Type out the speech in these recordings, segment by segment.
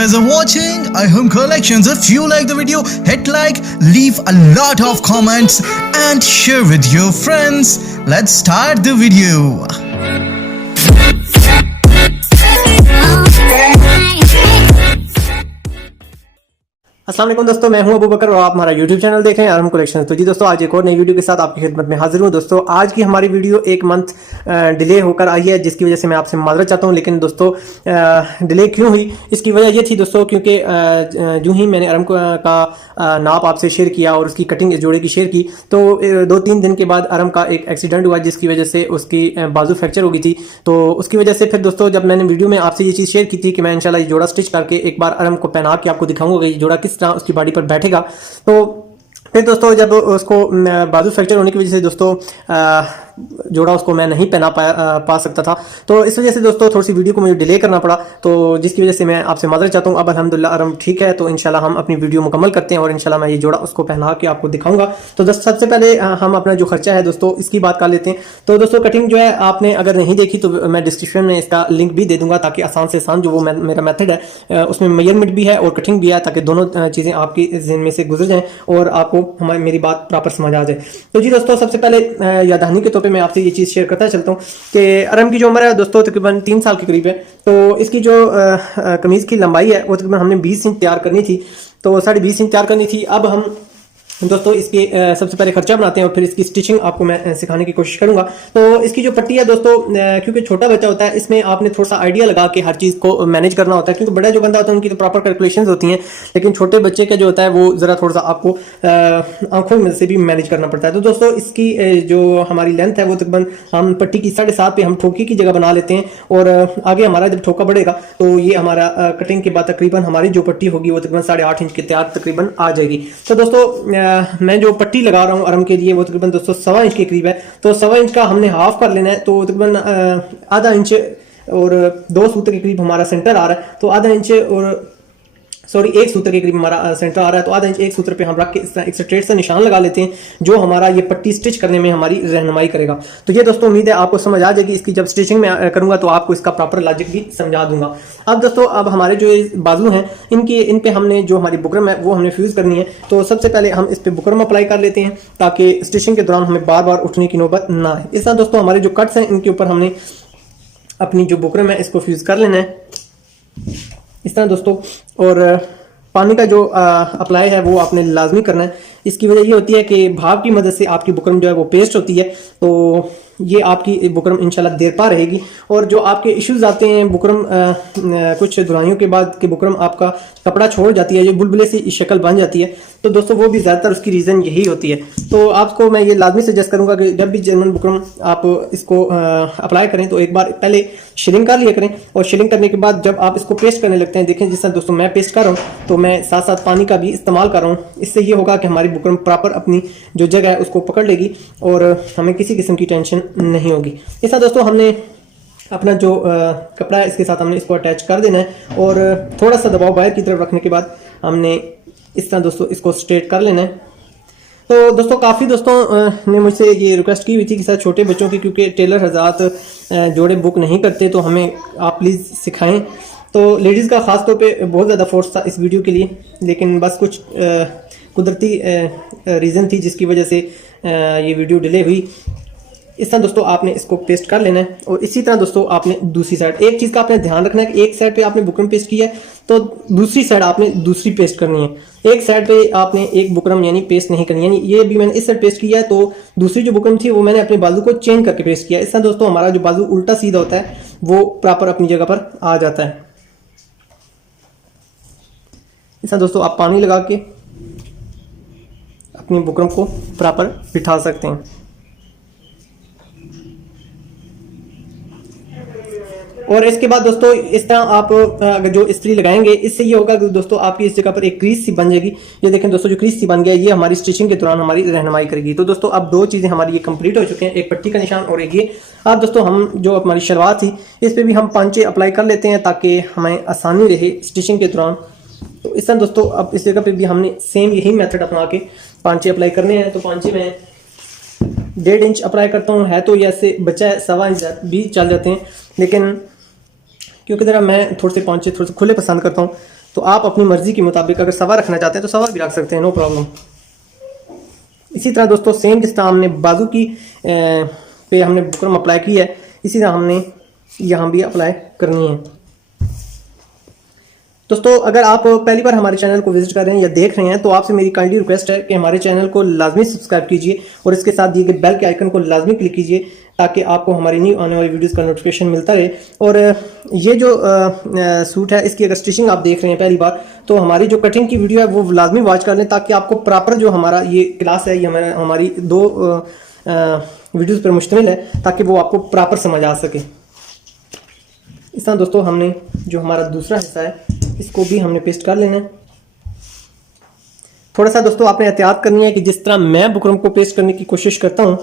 guys are watching iHome Collections. If you like the video, hit like, leave a lot of comments and share with your friends. Let's start the video. अस्सलाम वालेकुम दोस्तों, मैं हूं अबू बकर और आप हमारा YouTube channel देख रहे हैं iHome Collections। तो जी दोस्तों, आज एक और नई वीडियो के साथ आपकी खिदमत में हाजिर हूं। दोस्तों, आज की हमारी वीडियो एक मंथ डिले होकर आई है, जिसकी वजह से मैं आपसे माजरत चाहता हूं। लेकिन दोस्तों, डिले क्यों हुई, इसकी वजह ये थी दोस्तों, क्योंकि जो ही मैंने अरम का नाप आपसे शेयर किया और उसकी कटिंग इस जोड़े की शेयर की, तो 2-3 दिन के बाद अरम का एक एक्सीडेंट हुआ, जिसकी वजह से उसकी बाजू फ्रैक्चर हो गई थी। तो उसकी वजह से फिर दोस्तों, जब मैंने वीडियो में आपसे ये चीज़ शेयर की थी कि मैं इंशाल्लाह ये जोड़ा स्टिच करके एक बार अरम को पहना के आपको दिखाऊंगा ये जोड़ा किस तरह उसकी बॉडी पर बैठेगा। तो फिर दोस्तों, जब उसको बाजू फ्रैक्चर होने की वजह से दोस्तों जोड़ा उसको मैं नहीं पहना पा सकता था, तो इस वजह से दोस्तों थोड़ी सी वीडियो को मुझे डिले करना पड़ा। तो जिसकी वजह से मैं आपसे माजरत चाहता हूँ। अब अल्हम्दुलिल्लाह अरम ठीक है, तो इंशाल्लाह हम अपनी वीडियो मुकम्मल करते हैं और इंशाल्लाह मैं ये जोड़ा उसको पहना के आपको दिखाऊंगा। तो दोस्तों, सबसे पहले हम अपना जो खर्चा है दोस्तों इसकी बात कर लेते हैं। तो दोस्तों, कटिंग जो है आपने अगर नहीं देखी तो मैं डिस्क्रिप्शन में इसका लिंक भी दे दूंगा, ताकि आसान से आसान जो वो मेरा मेथड है उसमें मेजरमेंट भी है और कटिंग भी है, ताकि दोनों चीज़ें आपकी ज़हन में से गुजर जाएँ और आपको मेरी बात प्रॉपर समझ आ जाए। तो जी दोस्तों, सबसे पहले यादहानी के तौर पे मैं आपसे ये चीज़ शेयर करता चलता हूँ कि अरम की जो उम्र है दोस्तों तकरीबन 3 साल के करीब है। तो इसकी जो कमीज़ की लंबाई है वो तकरीबन हमने 20 इंच तैयार करनी थी, तो 20.5 इंच तैयार करनी थी। अब हम दोस्तों इसके सबसे पहले खर्चा बनाते हैं और फिर इसकी स्टिचिंग आपको मैं सिखाने की कोशिश करूंगा। तो इसकी जो पट्टी है दोस्तों, क्योंकि छोटा बच्चा होता है, इसमें आपने थोड़ा सा आइडिया लगा के हर चीज़ को मैनेज करना होता है, क्योंकि बड़ा जो बंदा होता है उनकी तो प्रॉपर कैलकुलेशंस होती हैं, लेकिन छोटे बच्चे का जो होता है वो ज़रा थोड़ा सा आपको आंखों में से भी मैनेज करना पड़ता है। तो दोस्तों, इसकी जो हमारी लेंथ है वो तकरीबन हम पट्टी की 7.5 पे हम ठोकी की जगह बना लेते हैं, और आगे हमारा जब ठोका बढ़ेगा तो ये हमारा कटिंग के बाद तकरीबन हमारी जो पट्टी होगी वो तकरीबन 8.5 इंच के तैयार तकरीबन आ जाएगी। तो दोस्तों, मैं जो पट्टी लगा रहा हूँ अरम के लिए वो तकरीबन दोस्तों 1.25 इंच के करीब है। तो 1.25 इंच का हमने हाफ कर लेना है, तो तकरीबन आधा इंच और 2 सूत्र के करीब हमारा सेंटर आ रहा है। तो आधा इंच और 1 सूत्र के करीब हमारा सेंटर आ रहा है, तो आधा इंच 1 सूत्र पे हम रख के एक स्ट्रेट सा निशान लगा लेते हैं, जो हमारा ये पट्टी स्टिच करने में हमारी रहनुमाई करेगा। तो ये दोस्तों, उम्मीद है आपको समझ आ जाएगी। इसकी जब स्टिचिंग में करूंगा तो आपको इसका प्रॉपर लॉजिक भी समझा दूंगा। अब दोस्तों, अब हमारे जो बाजू हैं इन पे हमने जो हमारी बुकरम है वो हमने फ्यूज करनी है। तो सबसे पहले हम इस पे बुकरम अप्लाई कर लेते हैं, ताकि स्टिचिंग के दौरान हमें बार बार उठने की नौबत ना आए। इस तरह दोस्तों, हमारे जो कट्स हैं इनके ऊपर हमने अपनी जो बुकरम है इसको फ्यूज कर लेना है इस तरह दोस्तों। और पानी का जो अप्लाई है वो आपने लाजमी करना है। इसकी वजह ये होती है कि भाप की मदद से आपकी बुकरम जो है वो पेस्ट होती है, तो ये आपकी बुकरम इंशाल्लाह देर पा रहेगी। और जो आपके इश्यूज आते हैं बुकरम कुछ धुलाइयों के बाद कि बुकरम आपका कपड़ा छोड़ जाती है, जो बुलबुले सी शक्ल बन जाती है, तो दोस्तों वो भी ज़्यादातर उसकी रीज़न यही होती है। तो आपको मैं ये लाजमी सजेस्ट करूंगा कि जब भी जर्मन बुकरम आप इसको अप्लाई करें तो एक बार पहले शिलिंग कर लिया करें, और शिलिंग करने के बाद जब आप इसको पेस्ट करने लगते हैं, देखें जिस तरह दोस्तों मैं पेस्ट कर रहा हूँ, तो मैं साथ साथ पानी का भी इस्तेमाल कर रहा हूँ। इससे ये होगा कि हमारी बुकरम प्रॉपर अपनी जो जगह है उसको पकड़ लेगी और हमें किसी किस्म की टेंशन नहीं होगी। ऐसा दोस्तों, हमने अपना जो कपड़ा है इसके साथ हमने इसको अटैच कर देना है, और थोड़ा सा दबाव बाहर की तरफ रखने के बाद हमने इस तरह दोस्तों इसको स्ट्रेट कर लेना है। तो दोस्तों, काफ़ी दोस्तों ने मुझसे ये रिक्वेस्ट की हुई थी कि सर छोटे बच्चों की, क्योंकि टेलर हज़रात जोड़े बुक नहीं करते, तो हमें आप प्लीज़ सिखाएं। तो लेडीज़ का ख़ास तौर पे बहुत ज़्यादा फोर्स था इस वीडियो के लिए, लेकिन बस कुछ कुदरती रीज़न थी जिसकी वजह से ये वीडियो डिले हुई। इस तरह दोस्तों आपने इसको पेस्ट कर लेना है, और इसी तरह दोस्तों आपने दूसरी साइड, एक चीज़ का आपने ध्यान रखना है कि एक साइड पे आपने बुकरम पेस्ट किया है तो दूसरी साइड आपने दूसरी पेस्ट करनी है। एक साइड पे आपने एक बुकरम यानी पेस्ट नहीं करनी, यानी ये भी मैंने इस साइड पेस्ट किया है तो दूसरी जो बुकरम थी वो मैंने अपने बाजू को चेंज करके पेस्ट किया। इस तरह दोस्तों हमारा जो बाजू उल्टा सीधा होता है वो प्रॉपर अपनी जगह पर आ जाता है। इस तरह दोस्तों आप पानी लगा के अपनी बुकरम को प्रॉपर बिठा सकते हैं। और इसके बाद दोस्तों इस तरह आप अगर जो इस्त्री लगाएंगे, इससे ये होगा कि दोस्तों आपकी इस जगह पर एक क्रीज सी बन जाएगी। ये देखें दोस्तों, जो क्रीज सी बन गया ये हमारी स्टिचिंग के दौरान हमारी रहनुमाई करेगी। तो दोस्तों अब 2 चीज़ें हमारी ये कंप्लीट हो चुके हैं, एक पट्टी का निशान और एक ये। अब दोस्तों हम जो हमारी शलवार थी इस पर भी हम पांचे अप्लाई कर लेते हैं, ताकि हमें आसानी रहे स्टिचिंग के दौरान। तो इस तरह दोस्तों अब इस जगह पर भी हमने सेम यही मेथड अपना के पांचे अप्लाई करने हैं। तो पांचे में 1.5 इंच अप्लाई करता हूँ, है तो ऐसे बचा है 1.25 इंच भी चल जाते हैं, लेकिन क्योंकि ज़रा मैं थोड़े से पांचे थोड़े से खुले पसंद करता हूँ, तो आप अपनी मर्जी के मुताबिक अगर सवा रखना चाहते हैं तो सवा भी रख सकते हैं, नो प्रॉब्लम। इसी तरह दोस्तों सेम जिस तरह हमने बाजू की पे हमने बुकरम अप्लाई की है, इसी तरह हमने यहाँ भी अप्लाई करनी है। दोस्तों अगर आप पहली बार हमारे चैनल को विजिट कर रहे हैं या देख रहे हैं तो आपसे मेरी काइंडली रिक्वेस्ट है कि हमारे चैनल को लाजमी सब्सक्राइब कीजिए और इसके साथ दिए गए बेल के आइकन को लाजमी क्लिक कीजिए ताकि आपको हमारी न्यू आने वाली वीडियोस का नोटिफिकेशन मिलता रहे। और ये जो सूट है इसकी अगर स्टिचिंग आप देख रहे हैं पहली बार तो हमारी जो कटिंग की वीडियो है वो लाजमी वॉच कर लें ताकि आपको प्रॉपर जो हमारा ये क्लास है, ये हमारी 2 वीडियोज़ पर मुश्तमिल है ताकि वो आपको प्रॉपर समझ आ सके। इस तरह दोस्तों हमने जो हमारा दूसरा हिस्सा है इसको भी हमने पेस्ट कर लेना है। थोड़ा सा दोस्तों आपने एहतियात करनी है कि जिस तरह मैं बुकरम को पेस्ट करने की कोशिश करता हूं,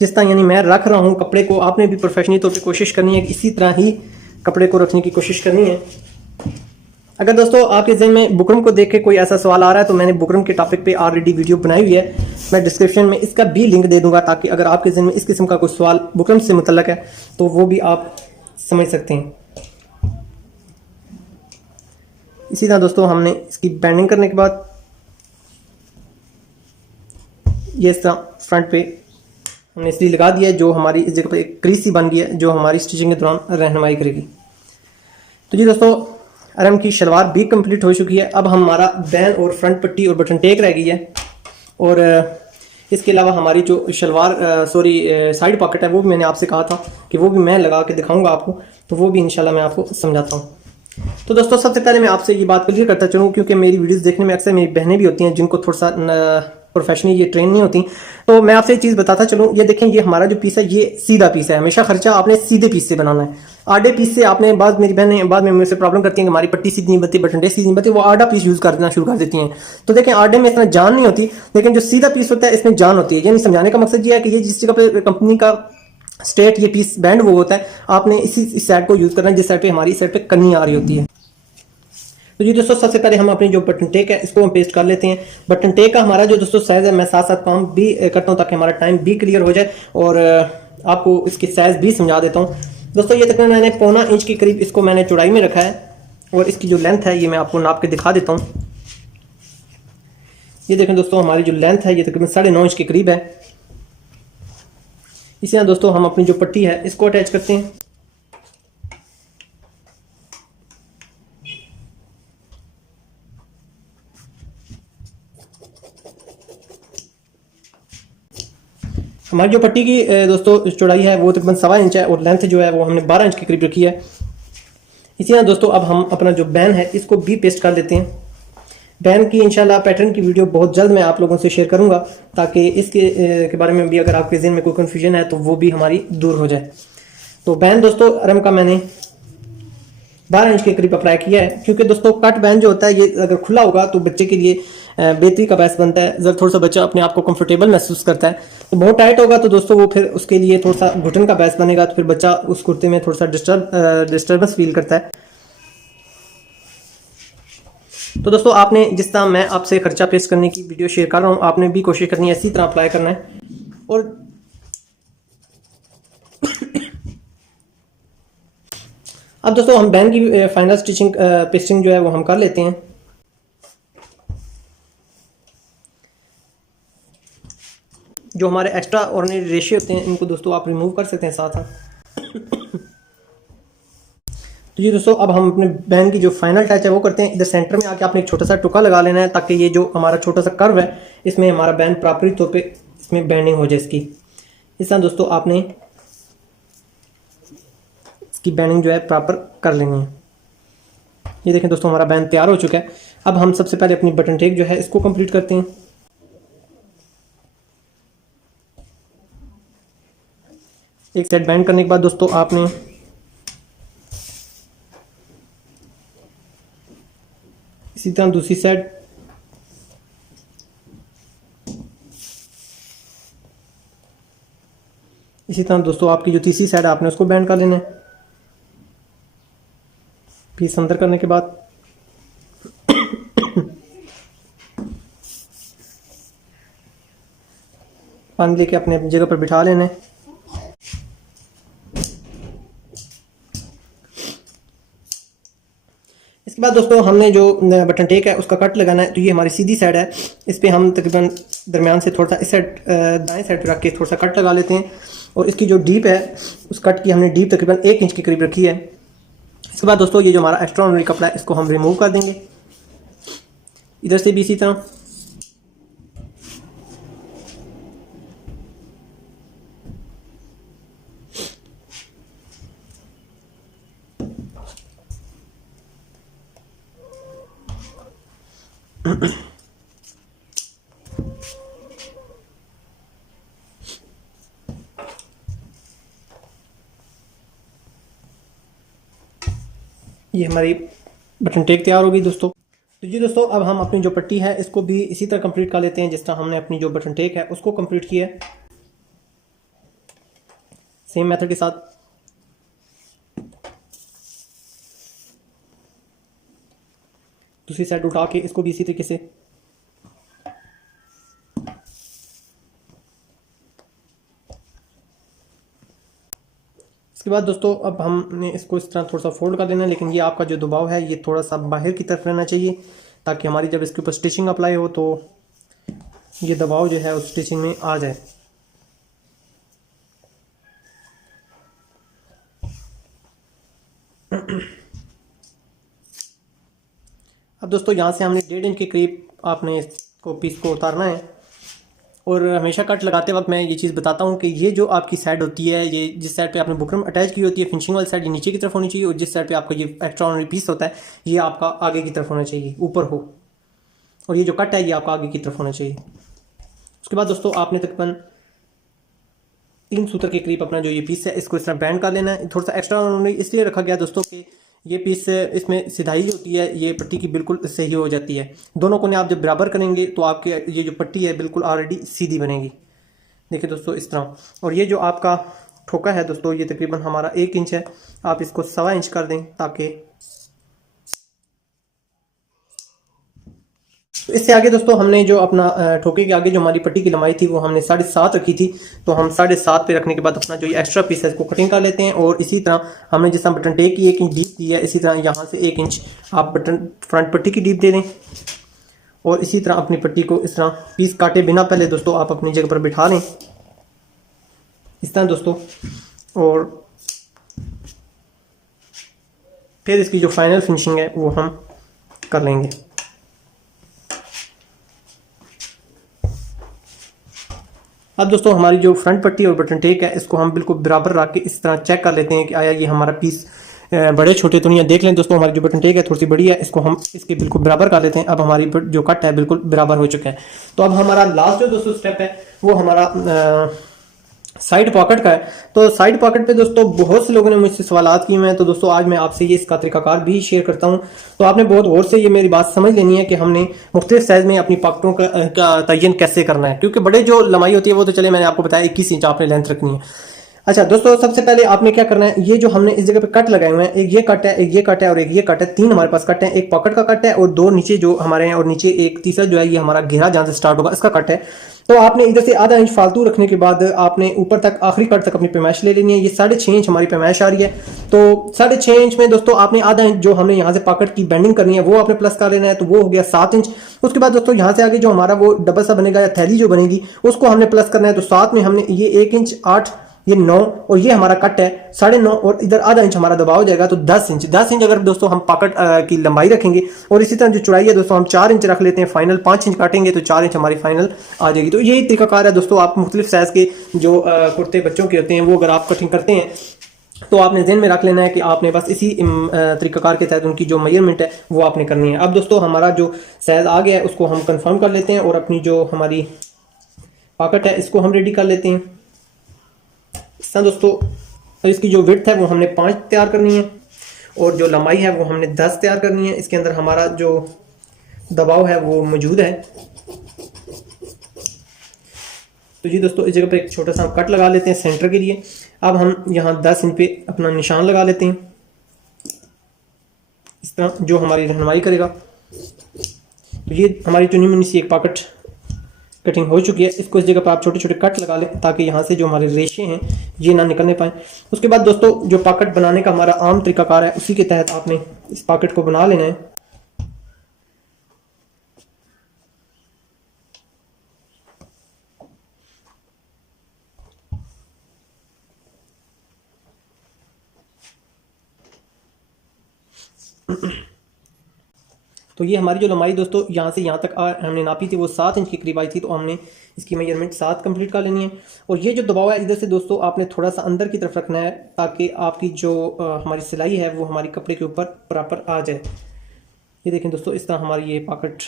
जिस तरह यानी मैं रख रहा हूं कपड़े को, आपने भी प्रोफेशनली तौर पे कोशिश करनी है कि इसी तरह ही कपड़े को रखने की कोशिश करनी है। अगर दोस्तों आपके ज़हन में बुकरम को देख के कोई ऐसा सवाल आ रहा है तो मैंने बुकरम के टॉपिक पे ऑलरेडी वीडियो बनाई हुई है, मैं डिस्क्रिप्शन में इसका भी लिंक दे दूंगा ताकि अगर आपके ज़हन में इस किस्म का कोई सवाल बुकरम से मुतल्लक है तो वो भी आप समझ सकते हैं। इसी तरह दोस्तों हमने इसकी बैंडिंग करने के बाद ये इस तरह फ्रंट पे हमने इसलिए लगा दिया है जो हमारी इस जगह पे एक क्रीज सी बन गई है जो हमारी स्टिचिंग के दौरान रहनुमाई करेगी। तो जी दोस्तों अरम की शलवार भी कंप्लीट हो चुकी है। अब हमारा बैन और फ्रंट पट्टी और बटन टेक रह गई है और इसके अलावा हमारी जो शलवार साइड पॉकेट है वो भी मैंने आपसे कहा था कि वो भी मैं लगा के दिखाऊंगा आपको, तो वो भी इंशाल्लाह मैं आपको समझाता हूँ। तो दोस्तों सबसे पहले मैं आपसे ये बात क्लियर करता चलूँ क्योंकि मेरी वीडियोस देखने में अक्सर मेरी बहनें भी होती हैं जिनको थोड़ा सा प्रोफेशनली ये ट्रेन नहीं होती, तो मैं आपसे एक चीज़ बताता चलूँ। ये देखें, ये हमारा जो पीस है ये सीधा पीस है। हमेशा खर्चा आपने सीधे पीस से बनाना है। आधे पीस से आपने मेरी बहनें बाद में मुझसे प्रॉब्लम करती हैं कि हमारी पट्टी सीधी नहीं बनती, बटन सीधी नहीं बनती, वो आधा पीस यूज़ कर देना शुरू कर देती हैं। तो देखें आधे में इतना जान नहीं होती, लेकिन जो सीधा पीस होता है इसमें जान होती है। यानी समझाने का मकसद ये है कि ये जिस जगह पर कंपनी का स्ट्रेट ये पीस बैंड वो होता है, आपने इस साइड को यूज़ करना है जिस साइड पर हमारी साइड पर कन्नी आ रही होती है। तो जी दोस्तों सबसे पहले हम अपनी जो बटन टेक है इसको हम पेस्ट कर लेते हैं। बटन टेक का हमारा जो दोस्तों साइज है मैं साथ साथ काम भी करता हूं ताकि हमारा टाइम भी क्लियर हो जाए और आपको इसकी साइज भी समझा देता हूं। दोस्तों ये तकरीबन मैंने 1.25 इंच के करीब इसको मैंने चौड़ाई में रखा है और इसकी जो लेंथ है ये मैं आपको नाप के दिखा देता हूँ। ये देखें दोस्तों हमारी जो लेंथ है ये तकरीबन 9.5 इंच के करीब है। इसी तरह दोस्तों हम अपनी जो पट्टी है इसको अटैच करते हैं। हमारी जो पट्टी की दोस्तों चौड़ाई है वो तकरीबन 1.25 इंच है और लेंथ जो है वो हमने 12 इंच के करीब रखी है। इसी तरह दोस्तों अब हम अपना जो बैन है इसको भी पेस्ट कर लेते हैं। बैन की इंशाल्लाह पैटर्न की वीडियो बहुत जल्द मैं आप लोगों से शेयर करूंगा ताकि इसके के बारे में भी अगर आपके ज़हन में कोई कन्फ्यूजन है तो वो भी हमारी दूर हो जाए। तो बैन दोस्तों अरम का मैंने 12 इंच के करीब अप्लाई किया है क्योंकि दोस्तों कट बैन जो होता है ये अगर खुला होगा तो बच्चे के लिए बेहतरी का बायस बनता है। जब थोड़ा सा बच्चा अपने आप को कंफर्टेबल महसूस करता है, तो बहुत टाइट होगा तो दोस्तों वो फिर उसके लिए थोड़ा सा घुटन का बायस बनेगा, तो फिर बच्चा उस कुर्ते में थोड़ा सा डिस्टर्बेंस फील करता है। तो दोस्तों आपने जिस तरह मैं आपसे खर्चा पेस्ट करने की वीडियो शेयर कर रहा हूँ आपने भी कोशिश करनी है इसी तरह अप्लाई करना है। और अब दोस्तों हम बैन की फाइनल स्टिचिंग पेस्टिंग जो है वो हम कर लेते हैं। जो हमारे एक्स्ट्रा ऑर्डिनरी रेशे होते हैं इनको दोस्तों आप रिमूव कर सकते हैं साथ साथ। तो जी दोस्तों अब हम अपने बैन की जो फाइनल टच है वो करते हैं। इधर सेंटर में आके आपने एक छोटा सा टुका लगा लेना है ताकि ये जो हमारा छोटा सा कर्व है इसमें हमारा बैन प्रॉपरी तौर पे इसमें बैंडिंग हो जाए इसकी। इस तरह दोस्तों आपने इसकी बैंडिंग जो है प्रॉपर कर लेनी है। ये देखें दोस्तों हमारा बैन तैयार हो चुका है। अब हम सबसे पहले अपनी बटन टेक जो है इसको कंप्लीट करते हैं। एक साइड बैंड करने के बाद दोस्तों आपने इसी तरह दूसरी साइड इसी तरह दोस्तों आपकी जो तीसरी साइड है आपने उसको बैंड कर लेना है। पीस अंदर करने के बाद पानी लेके अपने अपनी जगह पर बिठा लेना है। इसके बाद दोस्तों हमने जो बटन टेक है उसका कट लगाना है। तो ये हमारी सीधी साइड है, इस पर हम तकरीबन दरमियान से थोड़ा सा इस साइड दाएं साइड पर रख के थोड़ा सा कट लगा लेते हैं। और इसकी जो डीप है उस कट की हमने डीप तकरीबन 1 इंच के करीब रखी है। इसके बाद दोस्तों ये जो हमारा एक्स्ट्रा ऑर्डिनरी कपड़ा है इसको हम रिमूव कर देंगे, इधर से भी इसी तरह। ये हमारी बटन टेक तैयार होगी दोस्तों। तो जी दोस्तों अब हम अपनी जो पट्टी है इसको भी इसी तरह कंप्लीट कर लेते हैं जिस तरह हमने अपनी जो बटन टेक है उसको कंप्लीट किया है, सेम मेथड के साथ। दूसरी साइड उठा के इसको भी इसी तरीके से। इसके बाद दोस्तों अब हमने इसको इस तरह थोड़ा सा फोल्ड कर देना है, लेकिन ये आपका जो दबाव है ये थोड़ा सा बाहर की तरफ रहना चाहिए ताकि हमारी जब इसके ऊपर स्टिचिंग अप्लाई हो तो ये दबाव जो है उस स्टिचिंग में आ जाए। अब दोस्तों यहाँ से हमने 1.5 इंच के करीब आपने इसको पीस को उतारना है। और हमेशा कट लगाते वक्त मैं ये चीज़ बताता हूँ कि ये जो आपकी साइड होती है, ये जिस साइड पे आपने बुकरम अटैच की होती है फिनिशिंग वाली साइड, ये नीचे की तरफ होनी चाहिए। और जिस साइड पे आपका ये एक्स्ट्रा ऑर्डिनरी पीस होता है ये आपका आगे की तरफ होना चाहिए, ऊपर हो। और ये जो कट है ये आपका आगे की तरफ होना चाहिए। उसके बाद दोस्तों आपने तकरीबन 3 सूत्र के करीब अपना जो ये पीस है इसको इस तरह बैंड कर लेना है। थोड़ा सा एक्स्ट्रा ऑर्डिनरी इसलिए रखा गया दोस्तों कि ये पीस इसमें सिधाई होती है, ये पट्टी की बिल्कुल सही हो जाती है। दोनों कोने आप जब बराबर करेंगे तो आपके ये जो पट्टी है बिल्कुल ऑलरेडी सीधी बनेगी। देखिए दोस्तों इस तरह। और ये जो आपका ठोका है दोस्तों ये तकरीबन हमारा 1 इंच है, आप इसको 1.25 इंच कर दें ताकि इससे आगे दोस्तों हमने जो अपना ठोके के आगे जो हमारी पट्टी की लंबाई थी वो हमने 7.5 रखी थी। तो हम 7.5 पे रखने के बाद अपना जो ये एक्स्ट्रा पीस है इसको कटिंग कर लेते हैं। और इसी तरह हमने जिस तरह बटन टेक की 1 इंच डीप दी है, इसी तरह यहाँ से 1 इंच आप बटन फ्रंट पट्टी की डीप दे दें। और इसी तरह अपनी पट्टी को इस तरह पीस काटे बिना पहले दोस्तों आप अपनी जगह पर बिठा लें इस तरह दोस्तों। और फिर इसकी जो फाइनल फिनिशिंग है वो हम कर लेंगे। अब दोस्तों हमारी जो फ्रंट पट्टी और बटन टेक है इसको हम बिल्कुल बराबर रख के इस तरह चेक कर लेते हैं कि आया ये हमारा पीस बड़े छोटे तो नहीं है। देख लें दोस्तों हमारी जो बटन टेक है थोड़ी सी बड़ी है, इसको हम इसके बिल्कुल बराबर कर लेते हैं। अब हमारी जो कट है बिल्कुल बराबर हो चुका है। तो अब हमारा लास्ट जो दोस्तों स्टेप है वो हमारा साइड पॉकेट का है। तो साइड पॉकेट पे दोस्तों बहुत से लोगों ने मुझसे सवालात किए हैं, तो दोस्तों आज मैं आपसे ये इसका तरीकाकार भी शेयर करता हूं। तो आपने बहुत गौर से ये मेरी बात समझ लेनी है कि हमने मुख्तलिफ साइज में अपनी पॉकेटों का तयन कैसे करना है, क्योंकि बड़े जो लंबाई होती है वो तो चले मैंने आपको बताया 21 इंच आपने लेंथ रखनी है। अच्छा दोस्तों सबसे पहले आपने क्या करना है, ये जो हमने इस जगह पे कट लगाए हुए हैं, एक ये कट है, एक ये कट है और एक ये कट है, 3 हमारे पास कट है। एक पॉकेट का कट है और 2 नीचे जो हमारे हैं, और नीचे एक तीसरा जो है ये हमारा घेरा जहां से स्टार्ट होगा इसका कट है। तो आपने इधर से आधा इंच फालतू रखने के बाद आपने ऊपर तक आखिरी कट तक अपनी पैमाइश ले लेनी है। ये 6.5 इंच हमारी पैमाइश आ रही है। तो 6.5 इंच में दोस्तों आपने आधा इंच जो हमने यहाँ से पॉकेट की बेंडिंग करनी है वो आपने प्लस कर लेना है, तो वो हो गया 7 इंच। उसके बाद दोस्तों यहाँ से आगे जो हमारा वो डबल सा बनेगा या थैली जो बनेगी उसको हमने प्लस करना है। तो साथ में हमने ये 1 इंच 8 ये 9 और ये हमारा कट है 9.5 और इधर आधा इंच हमारा दबाव हो जाएगा। तो 10 इंच अगर दोस्तों हम पॉकेट की लंबाई रखेंगे। और इसी तरह जो चौड़ाई है दोस्तों हम 4 इंच रख लेते हैं फाइनल, 5 इंच काटेंगे तो 4 इंच हमारी फाइनल आ जाएगी। तो यही तरीकाकार है दोस्तों। आप मुख्तलिफ साइज के जो कुर्ते बच्चों के होते हैं वो अगर आप कटिंग करते हैं तो आपने ध्यान में रख लेना है कि आपने बस इसी तरीकाकार के तहत उनकी जो मेजरमेंट है वो आपने करनी है। अब दोस्तों हमारा जो साइज आ गया है उसको हम कंफर्म कर लेते हैं और अपनी जो हमारी पॉकेट है इसको हम रेडी कर लेते हैं। इस तरह दोस्तों इसकी जो विड्थ है वो हमने 5 तैयार करनी है और जो लंबाई है वो हमने 10 तैयार करनी है। इसके अंदर हमारा जो दबाव है वो मौजूद है। तो जी दोस्तों इस जगह पर एक छोटा सा कट लगा लेते हैं सेंटर के लिए। अब हम यहाँ 10 इंच पे अपना निशान लगा लेते हैं इस तरह, जो हमारी रहनुमाई करेगा। तो ये हमारी चुनी मुनी सी एक पॉकेट कटिंग हो चुकी है। इसको इस जगह पर आप छोटे छोटे कट लगा लें ताकि यहाँ से जो हमारे रेशे हैं ये ना निकलने पाए। उसके बाद दोस्तों जो पॉकेट बनाने का हमारा आम तरीकाकार है उसी के तहत आपने इस पॉकेट को बना लेना है। तो ये हमारी जो लंबाई दोस्तों यहाँ से यहाँ तक हमने नापी थी वो 7 इंच के करीब आई थी, तो हमने इसकी मेजरमेंट 7 कंप्लीट कर लेनी है। और ये जो दबाव है इधर से दोस्तों आपने थोड़ा सा अंदर की तरफ रखना है, ताकि आपकी जो हमारी सिलाई है वो हमारी कपड़े के ऊपर बराबर आ जाए। ये देखें दोस्तों, इस तरह हमारी ये पॉकेट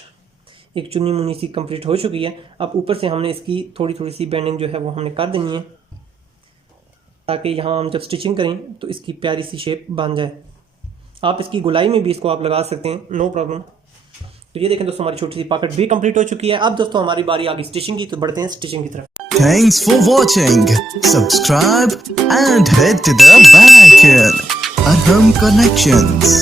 एक चुन्नी मुन्नी सी कंप्लीट हो चुकी है। अब ऊपर से हमने इसकी थोड़ी थोड़ी सी बेंडिंग जो है वो हमने कर देनी है, ताकि यहाँ हम जब स्टिचिंग करें तो इसकी प्यारी सी शेप बन जाए। आप इसकी गुलाई में भी इसको आप लगा सकते हैं, नो प्रॉब्लम। तो ये देखें दोस्तों, हमारी छोटी सी पॉकेट भी कंप्लीट हो चुकी है। अब दोस्तों हमारी बारी आ गई स्टिचिंग की, तो बढ़ते हैं स्टिचिंग की तरफ। Thanks for watching. Subscribe and hit the bell icon. Arham Connections.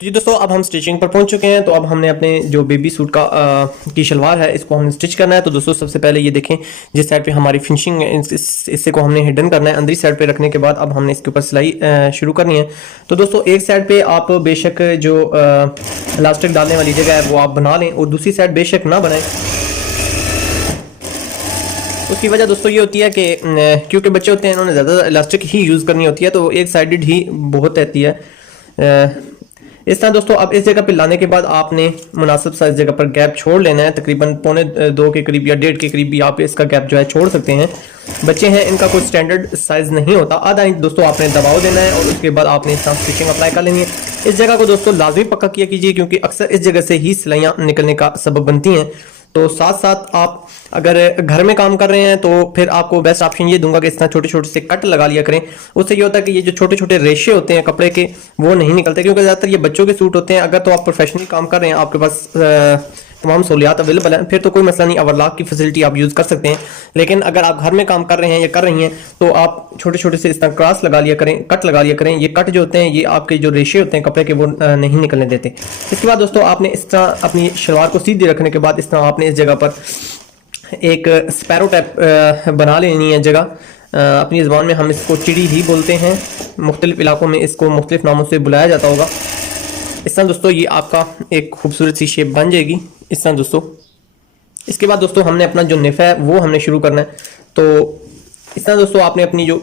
जी दोस्तों, अब हम स्टिचिंग पर पहुंच चुके हैं। तो अब हमने अपने जो बेबी सूट का की शलवार है इसको हमने स्टिच करना है। तो दोस्तों सबसे पहले ये देखें, जिस साइड पे हमारी फिनिशिंग है इससे को हमने हिडन करना है। अंदरी साइड पे रखने के बाद अब हमने इसके ऊपर सिलाई शुरू करनी है। तो दोस्तों एक साइड पे आप बेशक जो इलास्टिक डालने वाली जगह है वो आप बना लें, और दूसरी साइड बेशक ना बनाएं। उसकी वजह दोस्तों ये होती है कि क्योंकि बच्चे होते हैं, इन्होंने ज़्यादा इलास्टिक ही यूज़ करनी होती है, तो एक साइडेड ही बहुत रहती है। इस तरह दोस्तों अब इस जगह पे लाने के बाद आपने मुनासिब साइज जगह पर गैप छोड़ लेना है। तकरीबन 1.25 के करीब या 1.5 के करीब भी आप इसका गैप जो है छोड़ सकते हैं। बच्चे हैं, इनका कोई स्टैंडर्ड साइज नहीं होता। आधा इंच दोस्तों आपने दबाव देना है, और उसके बाद आपने इस तरह स्टिचिंग अप्लाई कर लेनी है। इस जगह को दोस्तों लाजमी पक्का किया कीजिए, क्योंकि अक्सर इस जगह से ही सिलाइयाँ निकलने का सबब बनती हैं। तो साथ साथ आप अगर घर में काम कर रहे हैं तो फिर आपको बेस्ट ऑप्शन ये दूंगा कि इस तरह छोटे छोटे से कट लगा लिया करें। उससे ये होता है कि ये जो छोटे छोटे रेशे होते हैं कपड़े के वो नहीं निकलते, क्योंकि ज़्यादातर ये बच्चों के सूट होते हैं। अगर तो आप प्रोफेशनली काम कर रहे हैं, आपके पास तमाम सहूलियात अवेलेबल हैं, फिर तो कोई मसला नहीं, ओवरलॉक की फैसिलिटी आप यूज़ कर सकते हैं। लेकिन अगर आप घर में काम कर रहे हैं या कर रही हैं तो आप छोटे छोटे से इस तरह क्रॉस लगा लिया करें, कट लगा लिया करें। ये कट जो होते हैं ये आपके जो रेशे होते हैं कपड़े के वो नहीं निकलने देते। इसके बाद दोस्तों आपने इस तरह अपनी शलवार को सीधी रखने के बाद इस तरह आपने इस जगह पर एक स्पैरो टाइप बना लेनी है जगह। अपनी ज़बान में हम इसको चिड़ी ही बोलते हैं, मुख्तलिफ इलाकों में इसको मुख्तलिफ नामों से बुलाया जाता होगा। इस तरह दोस्तों ये आपका एक खूबसूरत सी शेप बन जाएगी इस तरह दोस्तों। इसके बाद दोस्तों हमने अपना जो नेफा है वो हमने शुरू करना है। तो इस तरह दोस्तों आपने अपनी जो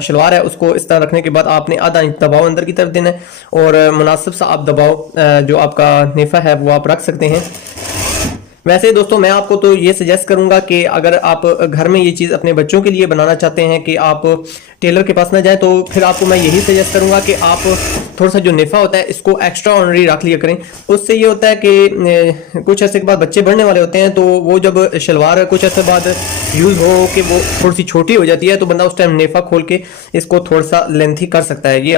शलवार है उसको इस तरह रखने के बाद आपने आधा इंच दबाव अंदर की तरफ देना है, और मुनासिब सा आप दबाव जो आपका नेफा है वो आप रख सकते हैं। वैसे दोस्तों मैं आपको तो ये सजेस्ट करूंगा कि अगर आप घर में ये चीज़ अपने बच्चों के लिए बनाना चाहते हैं कि आप टेलर के पास ना जाएं, तो फिर आपको मैं यही सजेस्ट करूंगा कि आप थोड़ा सा जो नेफा होता है इसको एक्स्ट्रा ऑर्डिनरी रख लिया करें। उससे ये होता है कि कुछ अर्से के बाद बच्चे बढ़ने वाले होते हैं, तो वो जब शलवार कुछ अर्से बाद यूज़ हो कि वो थोड़ी सी छोटी हो जाती है, तो बंदा उस टाइम नेफा खोल के इसको थोड़ा सा लेंथी कर सकता है। ये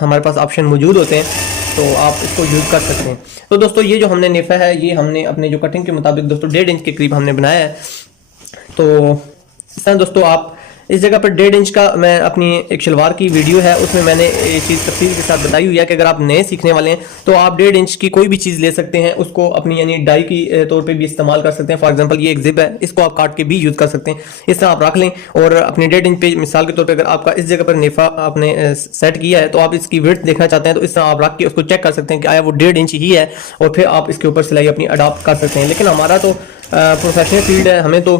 हमारे पास ऑप्शन मौजूद होते हैं, तो आप इसको यूज़ कर सकते हैं। तो दोस्तों ये जो हमने नेफा है ये हमने अपने जो कटिंग के मुताबिक दोस्तों 1.5 इंच के करीब हमने बनाया है। तो इस तरह दोस्तों आप इस जगह पर 1.5 इंच का मैं अपनी एक शलवार की वीडियो है उसमें मैंने ये चीज़ तफसील के साथ बताई हुई है कि अगर आप नए सीखने वाले हैं तो आप 1.5 इंच की कोई भी चीज़ ले सकते हैं, उसको अपनी यानी डाई की तौर पे भी इस्तेमाल कर सकते हैं। फॉर एग्जांपल ये एक जिप है, इसको आप काट के भी यूज़ कर सकते हैं। इस तरह आप रख लें, और अपने 1.5 इंच पे मिसाल के तौर पर अगर आपका इस जगह पर नेफा आपने सेट किया है तो आप इसकी विड्थ देखना चाहते हैं, तो इस तरह आप रख के उसको चेक कर सकते हैं कि आया वो 1.5 इंच ही है, और फिर आप इसके ऊपर सिलाई अपनी अडॉप्ट कर सकते हैं। लेकिन हमारा तो प्रोफेशनल फील्ड है, हमें तो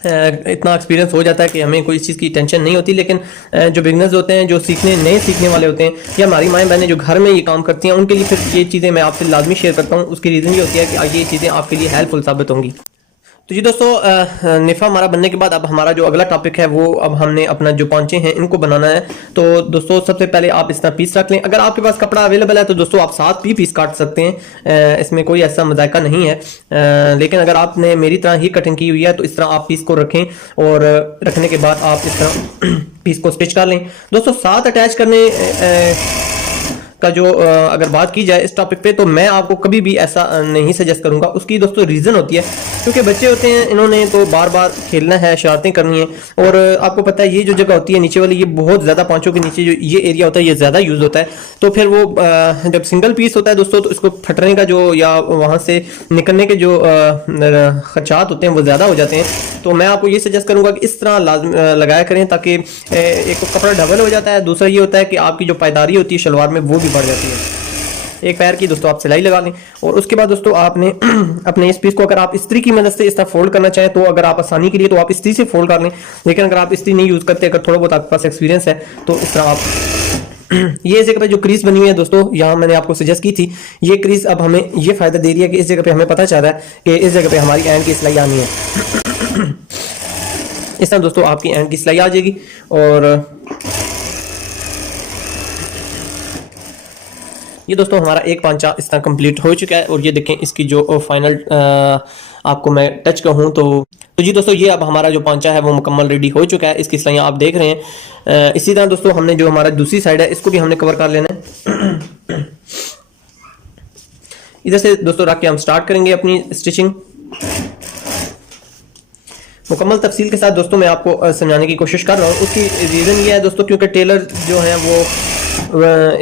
इतना एक्सपीरियंस हो जाता है कि हमें कोई इस चीज़ की टेंशन नहीं होती। लेकिन जो बिगनर्स होते हैं, जो नए सीखने वाले होते हैं, या हमारी माएँ बहनें जो घर में ये काम करती हैं, उनके लिए फिर ये चीज़ें मैं आपसे लाजमी शेयर करता हूँ। उसकी रीज़न ये होती है कि ये चीज़ें आपके लिए हेल्पफुल साबित होंगी। तो जी दोस्तों नेफा हमारा बनने के बाद अब हमारा जो अगला टॉपिक है वो अब हमने अपना जो पॉन्चे हैं इनको बनाना है। तो दोस्तों सबसे पहले आप इस तरह पीस रख लें। अगर आपके पास कपड़ा अवेलेबल है तो दोस्तों आप 7 भी पीस काट सकते हैं, इसमें कोई ऐसा मजायका नहीं है। लेकिन अगर आपने मेरी तरह ही कटिंग की हुई है तो इस तरह आप पीस को रखें, और रखने के बाद आप इस तरह पीस को स्टिच कर लें। दोस्तों 7 अटैच करने का जो अगर बात की जाए इस टॉपिक पे, तो मैं आपको कभी भी ऐसा नहीं सजेस्ट करूंगा। उसकी दोस्तों रीज़न होती है क्योंकि बच्चे होते हैं, इन्होंने तो बार बार खेलना है, शरारतें करनी है, और आपको पता है ये जो जगह होती है नीचे वाली, ये बहुत ज़्यादा पांचों के नीचे जो ये एरिया होता है ये ज़्यादा यूज़ होता है। तो फिर वो जब सिंगल पीस होता है दोस्तों, तो इसको फटने का जो या वहाँ से निकलने के जो खदशात होते हैं वो ज़्यादा हो जाते हैं। तो मैं आपको ये सजेस्ट करूंगा कि इस तरह लाजम लगाया करें, ताकि एक तो कपड़ा डबल हो जाता है, दूसरा ये होता है कि आपकी जो पायदारी होती है शलवार में वो भी बढ़ जाती है। एक पैर की दोस्तों आप सिलाई लगा लें, और उसके बाद दोस्तों आपने अपने इस पीस को अगर आप इस्त्री की मदद से इस तरह फोल्ड करना चाहें, तो अगर आप आसानी के लिए तो आप इस्त्री से फोल्ड कर लें, लेकिन अगर आप इस्त्री नहीं यूज़ करते, अगर थोड़ा बहुत आपके पास एक्सपीरियंस है, तो इस तरह आप ये इस जगह पे जो क्रीज बनी हुई है दोस्तों, यहाँ मैंने आपको सजेस्ट की थी, ये क्रीज अब हमें ये फायदा दे रही है कि इस जगह पे हमें पता चल रहा है कि इस जगह पे हमारी एंड की सिलाई आनी है। इस तरह दोस्तों आपकी एंड की सिलाई आ जाएगी, और ये दोस्तों हमारा एक पांचा इस तरह कंप्लीट हो चुका है। और ये देखें इसकी जो फाइनल आपको मैं टच कहूँ तो जी दोस्तों, ये अब हमारा जो पांचा है वो मुकम्मल रेडी हो चुका है। इसकी सिलाइयाँ आप देख रहे हैं। इसी तरह दोस्तों हमने जो हमारा दूसरी साइड है इसको भी हमने कवर कर लेना है। इधर से दोस्तों रख के हम स्टार्ट करेंगे अपनी स्टिचिंग मुकम्मल तफसील के साथ। दोस्तों मैं आपको समझाने की कोशिश कर रहा हूँ। उसकी रीज़न ये है दोस्तों, क्योंकि टेलर जो है वो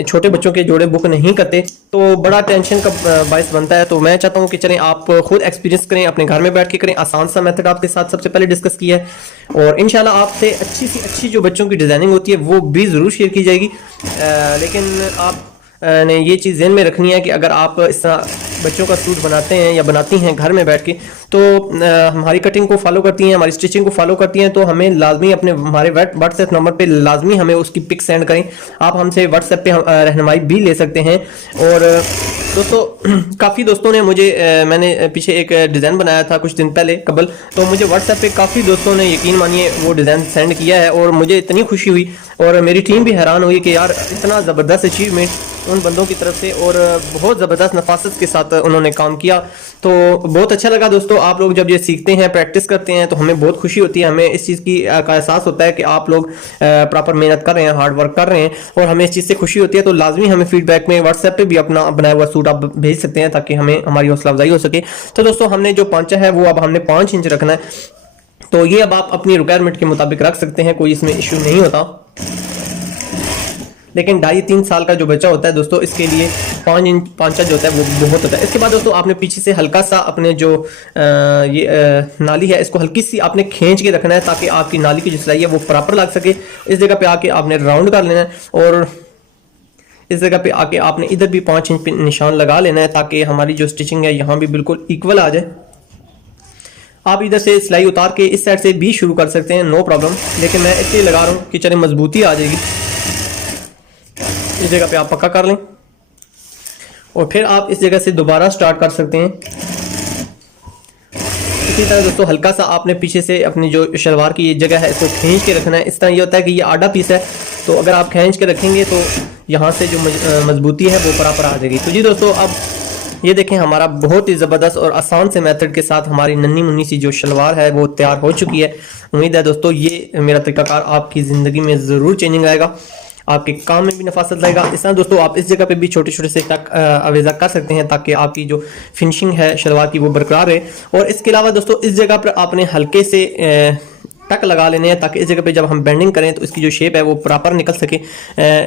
छोटे बच्चों के जोड़े बुक नहीं करते, तो बड़ा टेंशन का बायस बनता है। तो मैं चाहता हूँ कि चलें आप खुद एक्सपीरियंस करें, अपने घर में बैठ के करें। आसान सा मेथड आपके साथ सबसे पहले डिस्कस किया है, और इंशाल्लाह आपसे अच्छी सी अच्छी जो बच्चों की डिज़ाइनिंग होती है वो भी ज़रूर शेयर की जाएगी। लेकिन आप ने ये चीज़ ज़हन में रखनी है कि अगर आप इस तरह बच्चों का सूट बनाते हैं या बनाती हैं घर में बैठ के, तो हमारी कटिंग को फॉलो करती हैं, हमारी स्टिचिंग को फॉलो करती हैं, तो हमें लाजमी अपने हमारे व्हाट्सएप नंबर पे लाजमी हमें उसकी पिक सेंड करें। आप हमसे व्हाट्सएप पे रहनुमाई भी ले सकते हैं। और दोस्तों काफ़ी दोस्तों ने मुझे मैंने पीछे एक डिज़ाइन बनाया था कुछ दिन पहले कबल, तो मुझे व्हाट्सएप पे काफ़ी दोस्तों ने यकीन मानिए वो डिज़ाइन सेंड किया है, और मुझे इतनी खुशी हुई, और मेरी टीम भी हैरान हुई कि यार इतना ज़बरदस्त अचीवमेंट उन बंदों की तरफ से, और बहुत ज़बरदस्त नफासत के साथ उन्होंने काम किया। तो बहुत अच्छा लगा दोस्तों। आप लोग जब ये सीखते हैं, प्रैक्टिस करते हैं, तो हमें बहुत खुशी होती है, हमें इस चीज़ की का एहसास होता है कि आप लोग प्रॉपर मेहनत कर रहे हैं, हार्ड वर्क कर रहे हैं, और हमें इस चीज़ से खुशी होती है। तो लाजमी हमें फीडबैक में व्हाट्सएप पे भी अपना बनाया हुआ सूट आप भेज सकते हैं, ताकि हमें हमारी हौसला अफजाई हो सके। तो दोस्तों हमने जो पांचा है वो अब हमने 5 इंच रखना है, तो ये अब आप अपनी रिक्वायरमेंट के मुताबिक रख सकते हैं, कोई इसमें इशू नहीं होता। लेकिन 2.5-3 साल का जो बच्चा होता है दोस्तों, इसके लिए 5 इंच पांचा जो होता है वो बहुत होता है। इसके बाद दोस्तों आपने पीछे से हल्का सा अपने जो नाली है इसको हल्की सी आपने खींच के रखना है, ताकि आपकी नाली की जो सिलाई है वो प्रॉपर लग सके। इस जगह पे आके आपने राउंड कर लेना है, और इस जगह पे आके आपने इधर भी 5 इंच पे निशान लगा लेना है, ताकि हमारी जो स्टिचिंग है यहाँ भी बिल्कुल इक्वल आ जाए। आप इधर से सिलाई उतार के इस साइड से भी शुरू कर सकते हैं, नो प्रॉब्लम, लेकिन मैं इसलिए लगा रहा हूँ कि चले मजबूती आ जाएगी। इस जगह पे आप पक्का कर लें, और फिर आप इस जगह से दोबारा स्टार्ट कर सकते हैं। इसी तरह दोस्तों हल्का सा आपने पीछे से अपनी जो शलवार की ये जगह है इसको खींच के रखना है। इस तरह ये होता है कि ये आधा पीस है, तो अगर आप खींच के रखेंगे तो यहाँ से जो मजबूती है वो बराबर आ जाएगी। तो जी दोस्तों अब ये देखें हमारा बहुत ही ज़बरदस्त और आसान से मेथड के साथ हमारी नन्ही मुन्नी सी जो शलवार है वो तैयार हो चुकी है। उम्मीद है दोस्तों ये मेरा तरीकाकार आपकी ज़िंदगी में ज़रूर चेंजिंग आएगा, आपके काम में भी नफासत लाएगा। इस तरह दोस्तों आप इस जगह पे भी छोटे छोटे से टक आवेज़ा कर सकते हैं, ताकि आपकी जो फिनिशिंग है शलवार की वो बरकरार रहे। और इसके अलावा दोस्तों इस जगह पर आपने हल्के से टक लगा लेने हैं, ताकि इस जगह पे जब हम बेंडिंग करें तो इसकी जो शेप है वो प्रॉपर निकल सके।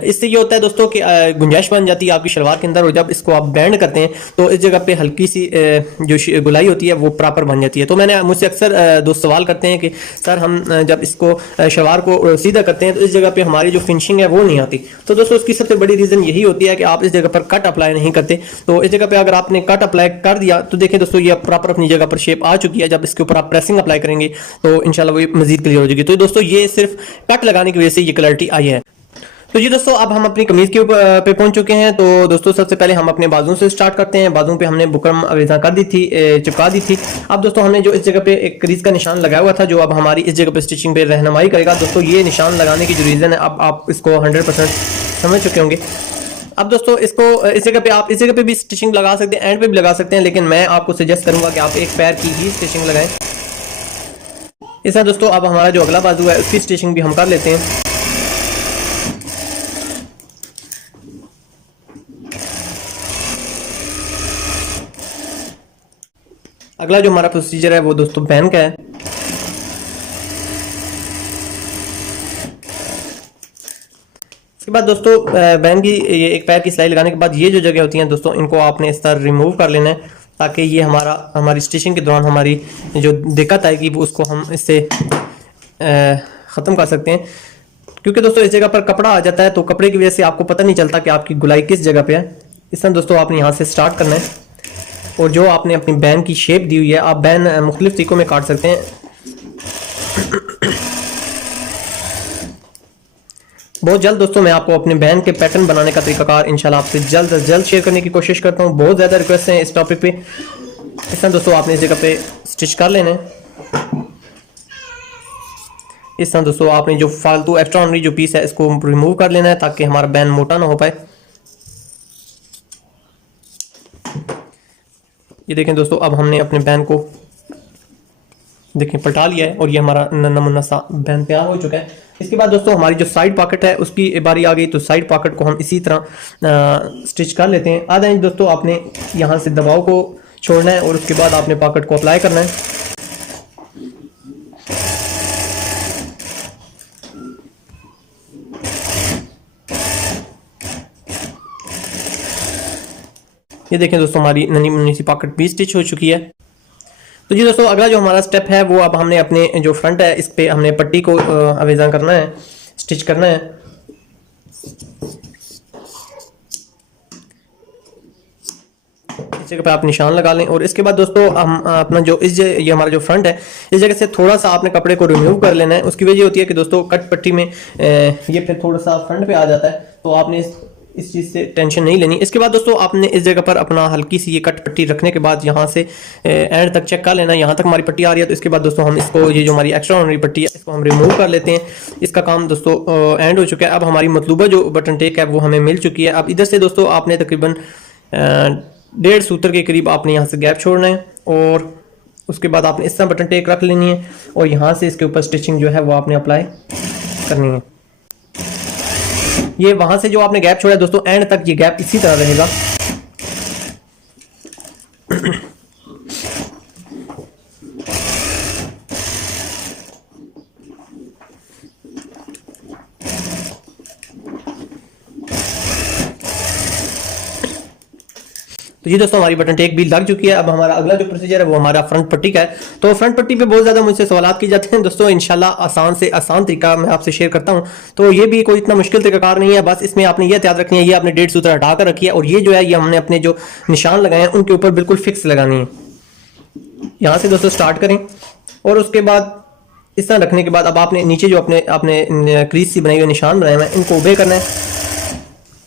इससे ये होता है दोस्तों कि गुंजाइश बन जाती है आपकी शलवार के अंदर, और जब इसको आप बेंड करते हैं तो इस जगह पे हल्की सी जो गुलाई होती है वो प्रॉपर बन जाती है। तो मैंने मुझसे अक्सर दोस्त सवाल करते हैं कि सर हम जब इसको शलवार को सीधा करते हैं तो इस जगह पर हमारी जो फिनिशिंग है वो नहीं आती। तो दोस्तों उसकी सबसे बड़ी रीज़न यही होती है कि आप इस जगह पर कट अप्लाई नहीं करते। तो इस जगह पर अगर आपने कट अप्लाई कर दिया तो देखिए दोस्तों ये प्रॉपर अपनी जगह पर शेप आ चुकी है। जब इसके ऊपर आप प्रेसिंग अप्लाई करेंगे तो इंशाल्लाह वो मजीद क्लियर हो जाएगी। तो दोस्तों ये सिर्फ कट लगाने की वजह से ये क्लैरिटी आई है। तो जी दोस्तों अब हम अपनी कमीज के ऊपर पे पहुंच चुके हैं। तो दोस्तों सबसे पहले हम अपने बाजू से स्टार्ट करते हैं। बाजू पे हमने बुकरम अवेजा कर दी थी, चिपका दी थी। अब दोस्तों हमने जो इस जगह पे एक क्रीज का निशान लगाया हुआ था जो अब हमारी इस जगह पे स्टिचिंग पे रहनुमाई करेगा। दोस्तों ये निशान लगाने की जो रीज़न है अब आप इसको 100% समझ चुके होंगे। अब दोस्तों इसको इस जगह पे आप इस जगह पे भी स्टिचिंग लगा सकते हैं, एंड पे भी लगा सकते हैं, लेकिन मैं आपको सजेस्ट करूंगा कि आप एक पैर की ही स्टिचिंग लगाएं। इस तरह दोस्तों अब हमारा जो अगला बाजू है उसकी स्टिचिंग भी हम कर लेते हैं। अगला जो हमारा प्रोसीजर है वो दोस्तों बैन का है। इसके बाद दोस्तों बैन की ये एक पैर की सिलाई लगाने के बाद ये जो जगह होती हैं दोस्तों, इनको आपने इस तरह रिमूव कर लेना है, ताकि ये हमारी स्टिचिंग के दौरान हमारी जो दिक्कत आएगी वो उसको हम इससे ख़त्म कर सकते हैं। क्योंकि दोस्तों इस जगह पर कपड़ा आ जाता है, तो कपड़े की वजह से आपको पता नहीं चलता कि आपकी गुलाई किस जगह पे है। इस तरह दोस्तों आपने यहाँ से स्टार्ट करना है, और जो आपने अपनी बैन की शेप दी हुई है, आप बैन मुख्तलिफ तरीकों में काट सकते हैं। बहुत जल्द दोस्तों मैं आपको अपने बैन के पैटर्न बनाने का तरीकाकार इंशाल्लाह आपसे जल्द से जल्द शेयर करने की कोशिश करता हूँ। बहुत ज़्यादा रिक्वेस्ट हैं इस टॉपिक पे। इस तरह दोस्तों आपने इस जगह पे स्टिच कर लेना है। इस तरह दोस्तों आपने जो फालतू एक्स्ट्रा ऑर्डिनरी जो पीस है इसको रिमूव कर लेना है, ताकि हमारा बैन मोटा ना हो पाए। ये देखें दोस्तों, अब हमने अपने बैन को देखें पलटा लिया है, और ये हमारा नमूना सा बैन तैयार हो चुका है। इसके बाद दोस्तों हमारी जो साइड पॉकेट है उसकी बारी आ गई, तो साइड पॉकेट को हम इसी तरह स्टिच कर लेते हैं। आधा इंच दोस्तों आपने यहाँ से दबाव को छोड़ना है, और उसके बाद आपने पॉकेट को अप्लाई करना है। ये देखें दोस्तों, हमारी नन्ही मुन्नी सी पॉकेट भी स्टिच हो चुकी है। तो जी दोस्तों, अगला जो हमारा स्टेप है वो अब हमने अपने जो फ्रंट है इस पे हमने पट्टी को अवेजा करना है, स्टिच करना है। इस जगह पे आप निशान लगा लें, और इसके बाद दोस्तों हम अपना जो ये हमारा जो फ्रंट है, इस जगह से थोड़ा सा आपने कपड़े को रिमूव कर लेना है। उसकी वजह होती है कि दोस्तों कट पट्टी में ये फिर थोड़ा सा फ्रंट पे आ जाता है, तो आपने इस चीज़ से टेंशन नहीं लेनी। इसके बाद दोस्तों आपने इस जगह पर अपना हल्की सी ये कट पट्टी रखने के बाद यहाँ से एंड तक चेक कर लेना, यहाँ तक हमारी पट्टी आ रही है। तो इसके बाद दोस्तों हम इसको, ये जो हमारी एक्स्ट्रा ऑर्डिनरी पट्टी है, इसको हम रिमूव कर लेते हैं। इसका काम दोस्तों एंड हो चुका है। अब हमारी मतलूबा जो बटन टेक है वो हमें मिल चुकी है। अब इधर से दोस्तों आपने तकरीबन 1.5 सूत्र के करीब आपने यहाँ से गैप छोड़ना है, और उसके बाद आपने इस तरह बटन टेक रख लेनी है, और यहाँ से इसके ऊपर स्टिचिंग जो है वो आपने अप्लाई करनी है। ये वहां से जो आपने गैप छोड़ा है दोस्तों, एंड तक ये गैप इसी तरह रहेगा। तो ये दोस्तों हमारी बटन टेक भी लग चुकी है। अब हमारा अगला जो प्रोसीजर है वो हमारा फ्रंट पट्टी का है। तो फ्रंट पट्टी पे बहुत ज़्यादा मुझसे सवाल की जाते हैं दोस्तों, इंशाल्लाह आसान से आसान तरीका मैं आपसे शेयर करता हूँ। तो ये भी कोई इतना मुश्किल तरीकाकार नहीं है, बस इसमें आपने ये याद रखनी है, ये आपने 1.5 सूत्र हटा कर रखी है, और ये जो है ये हमने अपने जो निशान लगाए हैं उनके ऊपर बिल्कुल फिक्स लगानी है। यहाँ से दोस्तों स्टार्ट करें, और उसके बाद इस तरह रखने के बाद अब आपने नीचे जो अपने क्रीज सी बनाई हुई निशान बनाए हुए हैं इनको उबे करना है।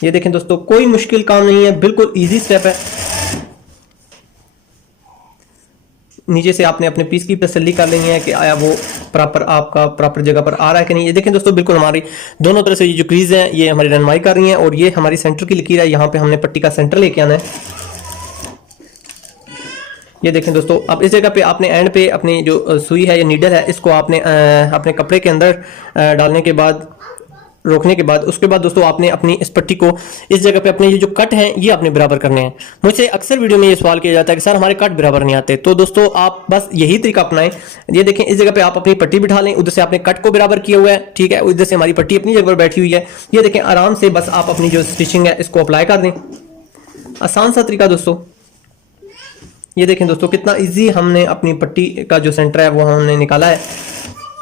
ये देखें दोस्तों, कोई मुश्किल काम नहीं है, बिल्कुल ईजी स्टेप है। नीचे से आपने अपने पीस की तसल्ली कर लेनी है कि आया वो प्रॉपर जगह पर आ रहा है कि नहीं। ये देखें दोस्तों, बिल्कुल हमारी दोनों तरफ से ये जो क्रीज है ये हमारी रनमाई कर रही हैं, और ये हमारी सेंटर की लकीर है। यहाँ पे हमने पट्टी का सेंटर लेके आना है। ये देखें दोस्तों, अब इस जगह पे आपने एंड पे अपनी जो सुई है या नीडल है इसको आपने अपने कपड़े के अंदर डालने के बाद, रोकने के बाद, उसके बाद दोस्तों आपने अपनी इस पट्टी को इस जगह पे अपने ये जो कट हैं ये आपने बराबर करने हैं। मुझसे अक्सर वीडियो में ये सवाल किया जाता है कि सर हमारे कट बराबर नहीं आते। तो दोस्तों आप बस यही तरीका अपनाएं। ये देखें, इस जगह पे आप अपनी पट्टी बिठा लें, उधर से आपने कट को बराबर किया हुआ है, ठीक है, उधर से हमारी पट्टी अपनी जगह पर बैठी हुई है। ये देखें, आराम से बस आप अपनी जो स्टिचिंग है इसको अप्लाई कर दें। आसान सा तरीका दोस्तों। ये देखें दोस्तों, कितना ईजी हमने अपनी पट्टी का जो सेंटर है वो हमने निकाला है।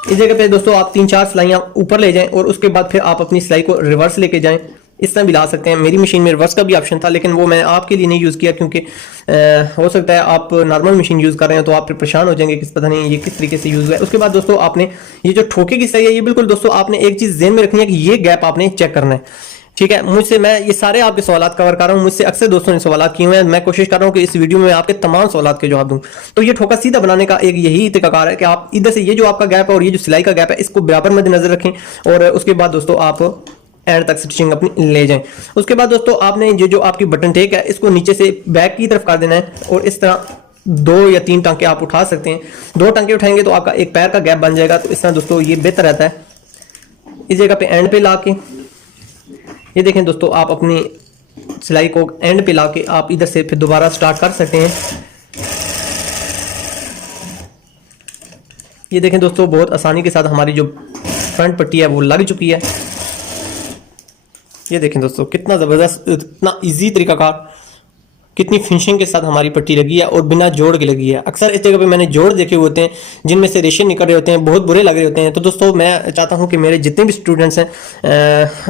इस जगह पे दोस्तों आप 3-4 सिलाइयाँ ऊपर ले जाएं, और उसके बाद फिर आप अपनी सिलाई को रिवर्स लेके जाएं। इस तरह भी ला सकते हैं। मेरी मशीन में रिवर्स का भी ऑप्शन था, लेकिन वो मैं आपके लिए नहीं यूज़ किया, क्योंकि हो सकता है आप नॉर्मल मशीन यूज़ कर रहे हैं तो आप फिर परेशान हो जाएंगे किस पता नहीं ये किस तरीके से यूज़ हुआ है। उसके बाद दोस्तों आपने ये जो ठोके की सिलाई है ये बिल्कुल दोस्तों आपने एक चीज़ ज़हन में रखनी है कि ये गैप आपने चेक करना है, ठीक है। मुझसे मैं ये सारे आपके सवालात कवर कर रहा हूँ, मुझसे अक्सर दोस्तों ने सवालात किए हुए हैं। मैं कोशिश कर रहा हूँ कि इस वीडियो में आपके तमाम सवालात के जवाब दूं। तो ये ठोका सीधा बनाने का एक यही तरीकाकार है कि आप इधर से ये जो आपका गैप है और ये जो सिलाई का गैप है इसको बराबर मद्देनजर रखें, और उसके बाद दोस्तों आप एंड तक स्टिचिंग अपनी ले जाएं। उसके बाद दोस्तों आपने ये जो आपकी बटन टेक है इसको नीचे से बैक की तरफ कर देना है, और इस तरह 2 या 3 टांके आप उठा सकते हैं। 2 टांके उठाएंगे तो आपका एक पैर का गैप बन जाएगा। तो इस तरह दोस्तों ये बेहतर रहता है। इस जगह पे एंड पे ला के ये देखें दोस्तों, आप अपनी सिलाई को एंड पे ला के आप इधर से फिर दोबारा स्टार्ट कर सकते हैं। ये देखें दोस्तों, बहुत आसानी के साथ हमारी जो फ्रंट पट्टी है वो लग चुकी है। ये देखें दोस्तों, कितना ज़बरदस्त, इतना इजी तरीकाकार, कितनी फिनिशिंग के साथ हमारी पट्टी लगी है और बिना जोड़ के लगी है। अक्सर इस जगह पे मैंने जोड़ देखे हुए होते हैं जिनमें से रेशे निकल रहे होते हैं, बहुत बुरे लग रहे होते हैं। तो दोस्तों मैं चाहता हूं कि मेरे जितने भी स्टूडेंट्स हैं,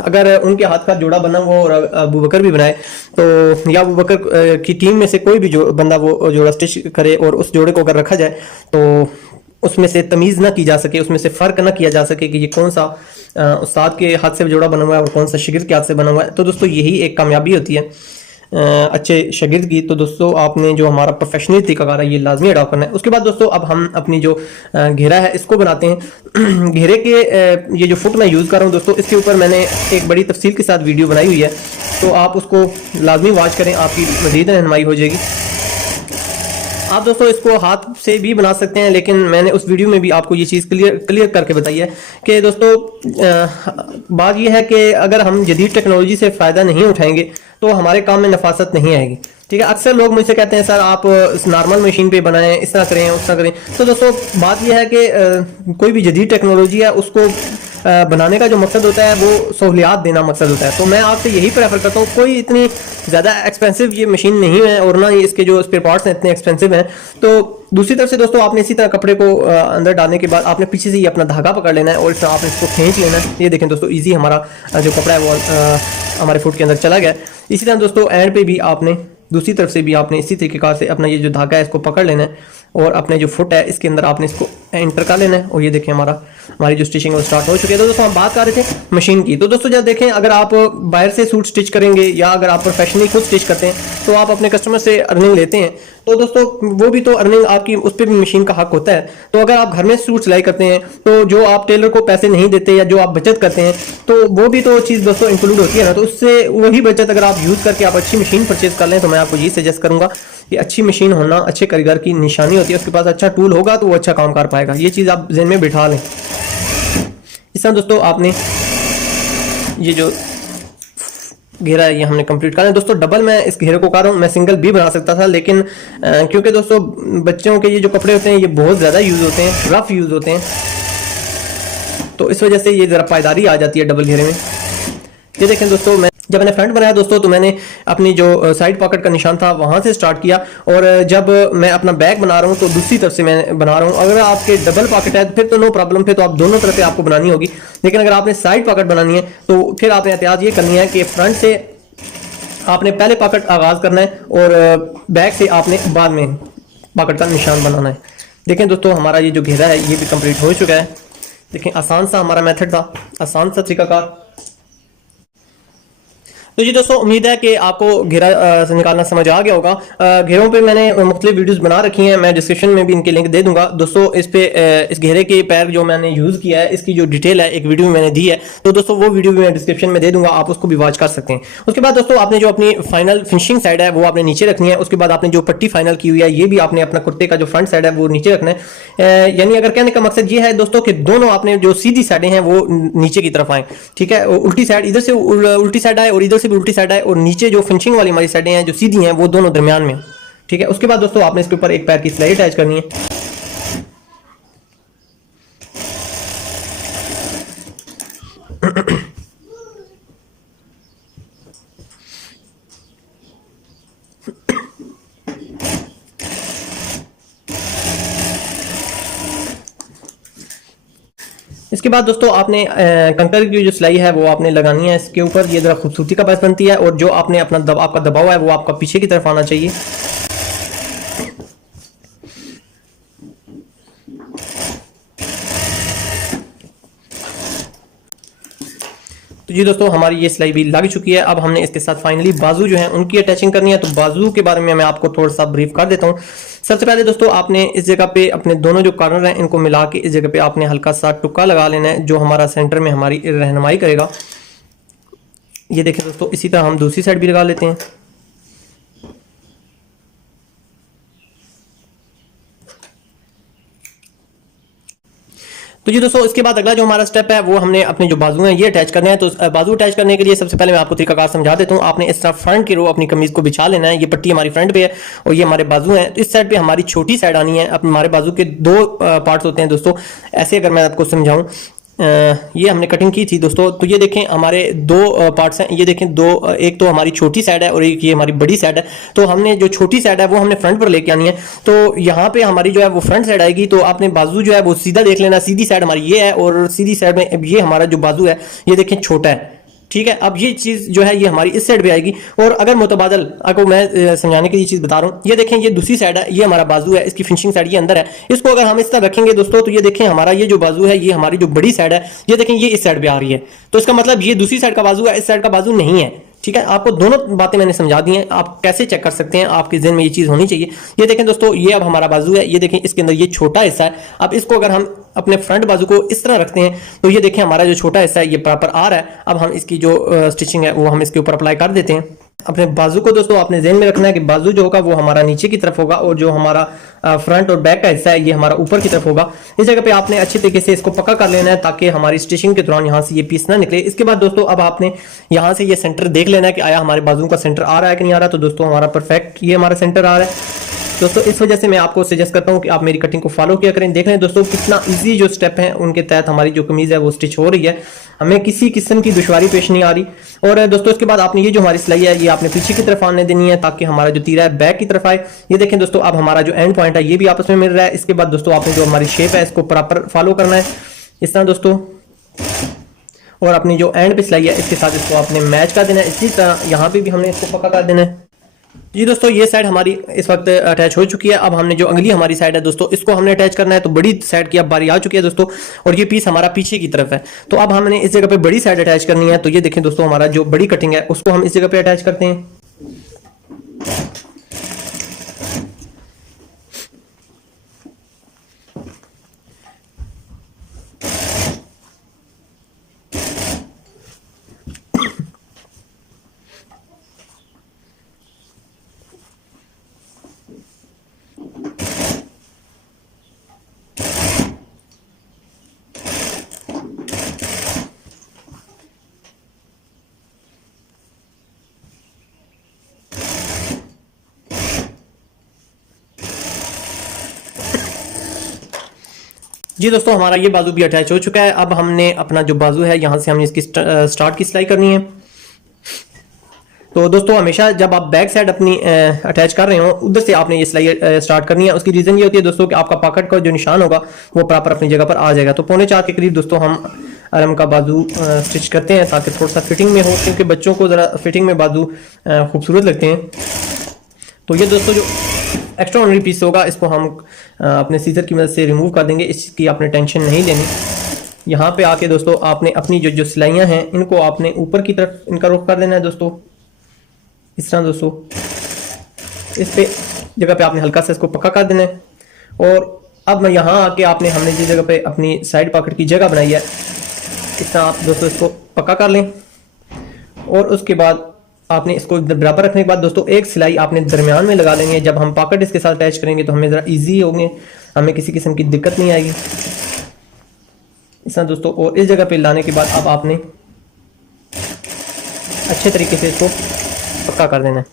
अगर उनके हाथ का जोड़ा बना हुआ और अबू बकर भी बनाए, तो या अबू बकर की टीम में से कोई भी बंदा वो जोड़ा स्टिच करे और उस जोड़े को अगर रखा जाए तो उसमें से तमीज़ ना की जा सके, उसमें से फ़र्क ना किया जा सके कि ये कौन सा उस्ताद के हाथ से जोड़ा बना हुआ है और कौन सा शागिर्द के हाथ से बना हुआ है। तो दोस्तों यही एक कामयाबी होती है अच्छे शागिर्द की। तो दोस्तों आपने जो हमारा प्रोफेशनल तरीकाकार है ये लाजमी अडॉप्ट करना है। उसके बाद दोस्तों अब हम अपनी जो घेरा है इसको बनाते हैं। घेरे के ये जो फुट मैं यूज़ कर रहा हूँ दोस्तों, इसके ऊपर मैंने एक बड़ी तफसील के साथ वीडियो बनाई हुई है, तो आप उसको लाजमी वॉच करें, आपकी मज़ीद रहनुमाई हो जाएगी। आप दोस्तों इसको हाथ से भी बना सकते हैं, लेकिन मैंने उस वीडियो में भी आपको ये चीज़ क्लियर करके बताई है कि दोस्तों बात ये है कि अगर हम जदीद टेक्नोलॉजी से फ़ायदा नहीं उठाएंगे तो हमारे काम में नफासत नहीं आएगी। ठीक है, अक्सर लोग मुझसे कहते हैं सर आप इस नॉर्मल मशीन पे बनाएं, इस तरह करें, उस तरह करें। तो दोस्तों बात यह है कि कोई भी जदीद टेक्नोलॉजी है उसको बनाने का जो मकसद होता है वो सहूलियात देना मकसद होता है। तो मैं आपसे यही प्रेफर करता हूँ, कोई इतनी ज़्यादा एक्सपेंसिव ये मशीन नहीं है और ना ही इसके जो स्पेयर पार्ट्स हैं इतने एक्सपेंसिव हैं। तो दूसरी तरफ से दोस्तों आपने इसी तरह कपड़े को अंदर डालने के बाद आपने पीछे से ये अपना धागा पकड़ लेना है और इस तरह आपने इसको खींच लेना है। ये देखें दोस्तों, ईजी हमारा जो कपड़ा है वो हमारे फुट के अंदर चला गया। इसी तरह दोस्तों एंड पे भी आपने दूसरी तरफ से भी आपने इसी तरीके से अपना ये जो धागा है इसको पकड़ लेना है और अपने जो फुट है इसके अंदर आपने इसको एंटर कर लेना है। और ये देखें हमारी जो स्टिचिंग वो स्टार्ट हो चुकी है। तो दोस्तों हम बात कर रहे थे मशीन की। तो दोस्तों जब देखें, अगर आप बाहर से सूट स्टिच करेंगे या अगर आप प्रोफेशनली खुद स्टिच करते हैं तो आप अपने कस्टमर से अर्निंग लेते हैं, तो दोस्तों वो भी तो अर्निंग आपकी, उस पर भी मशीन का हक होता है। तो अगर आप घर में सूट सिलाई करते हैं तो जो आप टेलर को पैसे नहीं देते या जो आप बचत करते हैं तो वो भी तो चीज़ दोस्तों इंक्लूड होती है ना। तो उससे वही बचत अगर आप यूज़ करके आप अच्छी मशीन परचेज कर लें तो मैं आपको यही सजेस्ट करूंगा कि अच्छी मशीन होना अच्छे कारीगर की निशानी होती है। उसके पास अच्छा टूल होगा तो वो अच्छा काम कर पाएगा। ये चीज़ आप ज़हन में बिठा लें। इस तरह दोस्तों आपने ये जो घेरा है ये हमने कंप्लीट करना है। दोस्तों डबल मैं इस घेरे को कर रहा हूँ, मैं सिंगल भी बना सकता था, लेकिन क्योंकि दोस्तों बच्चों के ये जो कपड़े होते हैं ये बहुत ज़्यादा यूज़ होते हैं, रफ यूज़ होते हैं, तो इस वजह से ये ज़रा पायदारी आ जाती है डबल घेरे में। ये देखें दोस्तों, जब मैंने फ्रंट बनाया दोस्तों तो मैंने अपनी जो साइड पॉकेट का निशान था वहाँ से स्टार्ट किया, और जब मैं अपना बैग बना रहा हूँ तो दूसरी तरफ से मैं बना रहा हूँ। अगर आपके डबल पॉकेट है फिर तो नो प्रॉब्लम, फिर तो आप दोनों तरफ से आपको बनानी होगी। लेकिन अगर आपने साइड पॉकेट बनानी है तो फिर आपने एहतियात ये करनी है कि फ्रंट से आपने पहले पॉकेट आगाज़ करना है और बैक से आपने बाद में पॉकेट का निशान बनाना है। देखें दोस्तों हमारा ये जो घेरा है ये भी कंप्लीट हो चुका है। देखें आसान सा हमारा मेथड था, आसान सा तरीकाकार। तो जी दोस्तों उम्मीद है कि आपको घेरा से निकालना समझ आ गया होगा। घेरों पे मैंने मुख्तलिफ वीडियोस बना रखी हैं, मैं डिस्क्रिप्शन में भी इनके लिंक दे दूंगा दोस्तों। इस पे इस घेरे के पैर जो मैंने यूज़ किया है इसकी जो डिटेल है एक वीडियो में मैंने दी है, तो दोस्तों वो वीडियो भी मैं डिस्क्रिप्शन में दे दूंगा, आप उसको भी वॉच कर सकते हैं। उसके बाद दोस्तों आपने जो अपनी फाइनल फिनिशिंग साइड है वो आपने नीचे रखनी है। उसके बाद आपने जो पट्टी फाइनल की हुई है ये भी आपने अपना कुर्ते का जो फ्रंट साइड है वो नीचे रखना है। यानी अगर कहने का मकसद ये है दोस्तों कि दोनों आपने जो सीधी साइडें हैं वो नीचे की तरफ आए, ठीक है, उल्टी साइड इधर से उल्टी साइड आए और इधर से भी उल्टी साइड आए, और नीचे जो फिनिशिंग वाली हमारी साइडें हैं जो सीधी हैं वो दोनों दरमियान में, ठीक है। उसके बाद दोस्तों आपने इसके ऊपर एक पैर की सिलाई अटैच करनी है। इसके बाद दोस्तों आपने कंकर की जो सिलाई है वो आपने लगानी है इसके ऊपर, ये जरा खूबसूरती का बायस बनती है। और जो आपने अपना आपका दबाव है वो आपका पीछे की तरफ आना चाहिए। तो जी दोस्तों हमारी ये सिलाई भी लग चुकी है। अब हमने इसके साथ फाइनली बाजू जो है उनकी अटैचिंग करनी है। तो बाजू के बारे में मैं आपको थोड़ा सा ब्रीफ कर देता हूँ। सबसे पहले दोस्तों आपने इस जगह पे अपने दोनों जो कॉर्नर हैं इनको मिला के इस जगह पे आपने हल्का सा टुक्का लगा लेना है जो हमारा सेंटर में हमारी रहनुमाई करेगा। ये देखें दोस्तों, इसी तरह हम दूसरी साइड भी लगा लेते हैं। तो तो जी दोस्तों, इसके बाद अगला जो हमारा स्टेप है वो हमने अपने जो बाजू हैं ये अटैच करने हैं। तो बाजू अटैच करने के लिए सबसे पहले मैं आपको तरीकाकार समझा देता हूँ। आपने इस तरह फ्रंट की रो अपनी कमीज को बिछा लेना है। ये पट्टी हमारी फ्रंट पे है और ये हमारे बाजू हैं। तो इस साइड पे हमारी छोटी साइड आनी है। अब हमारे बाजू के दो पार्ट्स होते हैं दोस्तों। ऐसे अगर मैं आपको समझाऊं, ये हमने कटिंग की थी दोस्तों। तो ये देखें हमारे दो पार्ट्स हैं। ये देखें दो, एक तो हमारी छोटी साइड है और एक ये हमारी बड़ी साइड है। तो हमने जो छोटी साइड है वो हमने फ्रंट पर लेके आनी है। तो यहाँ पे हमारी जो है वो फ्रंट साइड आएगी। तो आपने बाजू जो है वो सीधा देख लेना। सीधी साइड हमारी ये है और सीधी साइड में ये हमारा जो बाजू है ये देखें छोटा है, ठीक है। अब ये चीज जो है ये हमारी इस साइड पे आएगी। और अगर मुतबादल आपको मैं समझाने के लिए चीज बता रहा हूँ, ये देखें ये दूसरी साइड है, ये हमारा बाजू है, इसकी फिनिशिंग साइड ये अंदर है। इसको अगर हम इस तरह रखेंगे दोस्तों, तो ये देखें हमारा ये जो बाजू है ये हमारी जो बड़ी साइड है, ये देखें ये इस साइड पे आ रही है। तो इसका मतलब ये दूसरी साइड का बाजू है, इस साइड का बाजू नहीं है, ठीक है। आपको दोनों बातें मैंने समझा दी हैं। आप कैसे चेक कर सकते हैं, आपके ज़हन में ये चीज़ होनी चाहिए। ये देखें दोस्तों, ये अब हमारा बाजू है, ये देखें इसके अंदर ये छोटा हिस्सा है। अब इसको अगर हम अपने फ्रंट बाजू को इस तरह रखते हैं तो ये देखें हमारा जो छोटा हिस्सा है ये बराबर आ रहा है। अब हम इसकी जो स्टिचिंग है वो हम इसके ऊपर अप्लाई कर देते हैं। अपने बाजू को दोस्तों आपने ज़हन में रखना है कि बाजू जो होगा वो हमारा नीचे की तरफ होगा और जो हमारा फ्रंट और बैक का हिस्सा है ये हमारा ऊपर की तरफ होगा। इस जगह पे आपने अच्छे तरीके से इसको पक्का कर लेना है ताकि हमारी स्टिचिंग के दौरान यहाँ से ये पीस ना निकले। इसके बाद दोस्तों अब आपने यहाँ से ये सेंटर देख लेना है कि आया हमारे बाजू का सेंटर आ रहा है कि नहीं आ रहा। तो दोस्तों हमारा परफेक्ट ये हमारा सेंटर आ रहा है दोस्तों। इस वजह से मैं आपको सजेस्ट करता हूं कि आप मेरी कटिंग को फॉलो किया करें। देख लें दोस्तों कितना इजी जो स्टेप हैं उनके तहत हमारी जो कमीज है वो स्टिच हो रही है। हमें किसी किस्म की दुश्वारी पेश नहीं आ रही। और दोस्तों इसके बाद आपने ये जो हमारी सिलाई है ये आपने पीछे की तरफ आने देनी है ताकि हमारा जो तीरा है बैक की तरफ आए। ये देखें दोस्तों, अब हमारा जो एंड पॉइंट है ये भी आपस में मिल रहा है। इसके बाद दोस्तों आपने जो हमारी शेप है इसको प्रॉपर फॉलो करना है इस तरह दोस्तों। और अपनी जो एंड पे सिलाई है इसके साथ इसको आपने मैच कर देना है। इसी तरह यहाँ पे भी हमने इसको पक्का कर देना है। जी दोस्तों, ये साइड हमारी इस वक्त अटैच हो चुकी है। अब हमने जो अगली हमारी साइड है दोस्तों इसको हमने अटैच करना है। तो बड़ी साइड की अब बारी आ चुकी है दोस्तों और ये पीस हमारा पीछे की तरफ है। तो अब हमने इस जगह पे बड़ी साइड अटैच करनी है। तो ये देखें दोस्तों, हमारा जो बड़ी कटिंग है उसको हम इस जगह पे अटैच करते हैं। जी दोस्तों, हमारा ये बाजू भी अटैच हो चुका है। अब हमने अपना जो बाजू है यहाँ से हमने इसकी स्टार्ट की सिलाई करनी है। तो दोस्तों हमेशा जब आप बैक साइड अपनी अटैच कर रहे हो उधर से आपने ये सिलाई स्टार्ट करनी है। उसकी रीज़न ये होती है दोस्तों कि आपका पॉकेट का जो निशान होगा वो प्रॉपर अपनी जगह पर आ जाएगा। तो 3.25 के करीब दोस्तों हम आर्म का बाजू स्टिच करते हैं ताकि थोड़ा सा फिटिंग में हो, क्योंकि बच्चों को ज़रा फिटिंग में बाजू खूबसूरत लगते हैं। तो ये दोस्तों जो एक्स्ट्रा ऑनरी पीस होगा इसको हम अपने सीजर की मदद से रिमूव कर देंगे। इसकी आपने टेंशन नहीं लेनी। यहाँ पे आके दोस्तों आपने अपनी जो सिलाइयाँ हैं इनको आपने ऊपर की तरफ इनका रुख कर देना है दोस्तों, इस तरह दोस्तों। इस पे जगह पे आपने हल्का सा इसको पक्का कर देना है। और अब मैं यहाँ आके आपने हमने जिस जगह पे अपनी साइड पॉकेट की जगह बनाई है इस तरह आप दोस्तों इसको पक्का कर लें। और उसके बाद आपने इसको बराबर रखने के बाद दोस्तों एक सिलाई आपने दरमियान में लगा लेंगे। जब हम पॉकेट इसके साथ अटैच करेंगे तो हमें ज़रा इजी होंगे, हमें किसी किस्म की दिक्कत नहीं आएगी इस तरह दोस्तों। और इस जगह पे लाने के बाद अब आपने अच्छे तरीके से इसको पक्का कर देना है।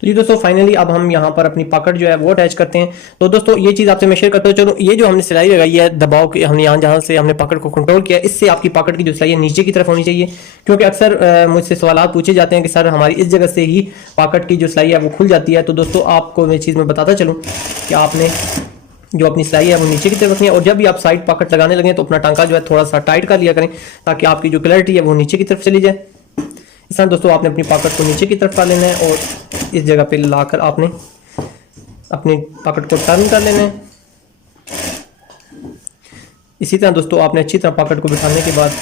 तो जी दोस्तों फाइनली अब हम यहाँ पर अपनी पॉकेट जो है वो अटैच करते हैं। तो दोस्तों ये चीज़ आपसे मैं शेयर करता हूँ। चलो, ये जो हमने सिलाई लगाई है दबाव की, हमने यहाँ जहाँ से हमने पॉकेट को कंट्रोल किया, इससे आपकी पॉकेट की जो सिलाई है नीचे की तरफ होनी चाहिए। क्योंकि अक्सर मुझसे सवाल पूछे जाते हैं कि सर हमारी इस जगह से ही पॉकेट की जो सिलाई है वो खुल जाती है। तो दोस्तों आपको मैं चीज़ में बताता चलूँ कि आपने जो अपनी सिलाई है वो नीचे की तरफ रखनी है। और जब भी आप साइड पॉकेट लगाने लगें तो अपना टांका जो है थोड़ा सा टाइट कर लिया करें ताकि आपकी जो क्लैरिटी है वो नीचे की तरफ चली जाए। इस तरह दोस्तों आपने अपनी पॉकेट को नीचे की तरफ कर लेना है और इस जगह पे लाकर आपने अपनी पॉकेट को टर्न कर लेना है। इसी तरह दोस्तों आपने अच्छी तरह पॉकेट को बिठाने के बाद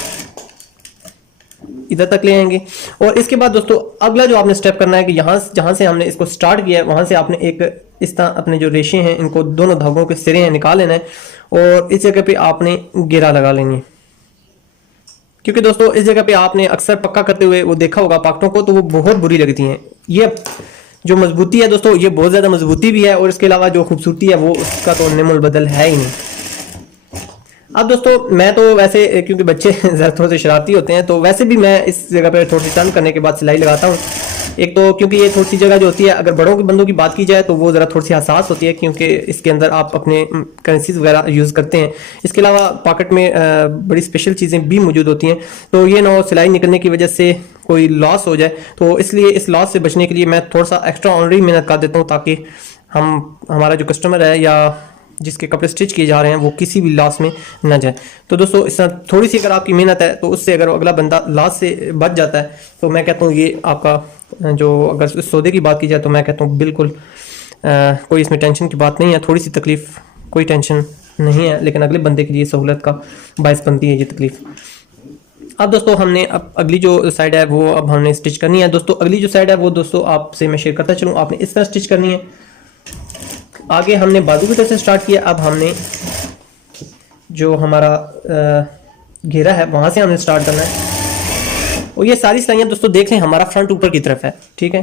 इधर तक ले आएंगे। और इसके बाद दोस्तों अगला जो आपने स्टेप करना है कि यहाँ जहाँ से हमने इसको स्टार्ट किया है वहाँ से आपने एक इस तरह अपने जो रेशे हैं इनको दोनों धागों के सिरे हैं निकाल लेना है और इस जगह पे आपने घेरा लगा लेनी है। क्योंकि दोस्तों इस जगह पे आपने अक्सर पक्का करते हुए वो देखा होगा पॉकेटों को, तो वो बहुत बुरी लगती हैं। ये जो मजबूती है दोस्तों ये बहुत ज़्यादा मजबूती भी है और इसके अलावा जो खूबसूरती है वो उसका तो निमुल बदल है ही नहीं। अब दोस्तों मैं तो वैसे क्योंकि बच्चे ज़रा थोड़े से शरारती होते हैं तो वैसे भी मैं इस जगह पर थोड़ी सी टर्न करने के बाद सिलाई लगाता हूँ। एक तो क्योंकि ये थोड़ी सी जगह जो होती है अगर बड़ों के बंदों की बात की जाए तो वो ज़रा थोड़ी सी हसास होती है क्योंकि इसके अंदर आप अपने करेंसीज वगैरह यूज़ करते हैं। इसके अलावा पॉकेट में बड़ी स्पेशल चीज़ें भी मौजूद होती हैं, तो ये ना सिलाई निकलने की वजह से कोई लॉस हो जाए, तो इसलिए इस लॉस से बचने के लिए मैं थोड़ा सा एक्स्ट्रा ऑनरी मेहनत कर देता हूँ ताकि हमारा जो कस्टमर है या जिसके कपड़े स्टिच किए जा रहे हैं वो किसी भी लॉस में ना जाए। तो दोस्तों इस तरह थोड़ी सी अगर आपकी मेहनत है तो उससे अगर अगला बंदा लॉस से बच जाता है तो मैं कहता हूँ ये आपका जो अगर इस सौदे की बात की जाए तो मैं कहता हूँ बिल्कुल कोई इसमें टेंशन की बात नहीं है। थोड़ी सी तकलीफ कोई टेंशन नहीं है, लेकिन अगले बंदे के लिए सहूलत का बायस बनती है ये तकलीफ। अब दोस्तों हमने अब अगली जो साइड है वो अब हमने स्टिच करनी है। दोस्तों अगली जो साइड है वो दोस्तों आपसे मैं शेयर करता चलूँ, आपने इस तरह स्टिच करनी है। आगे हमने बाजू की तरफ से स्टार्ट किया, अब हमने जो हमारा घेरा है वहाँ से हमने स्टार्ट करना है। और ये सारी सिलाइयाँ दोस्तों देख लें हमारा फ्रंट ऊपर की तरफ है, ठीक है।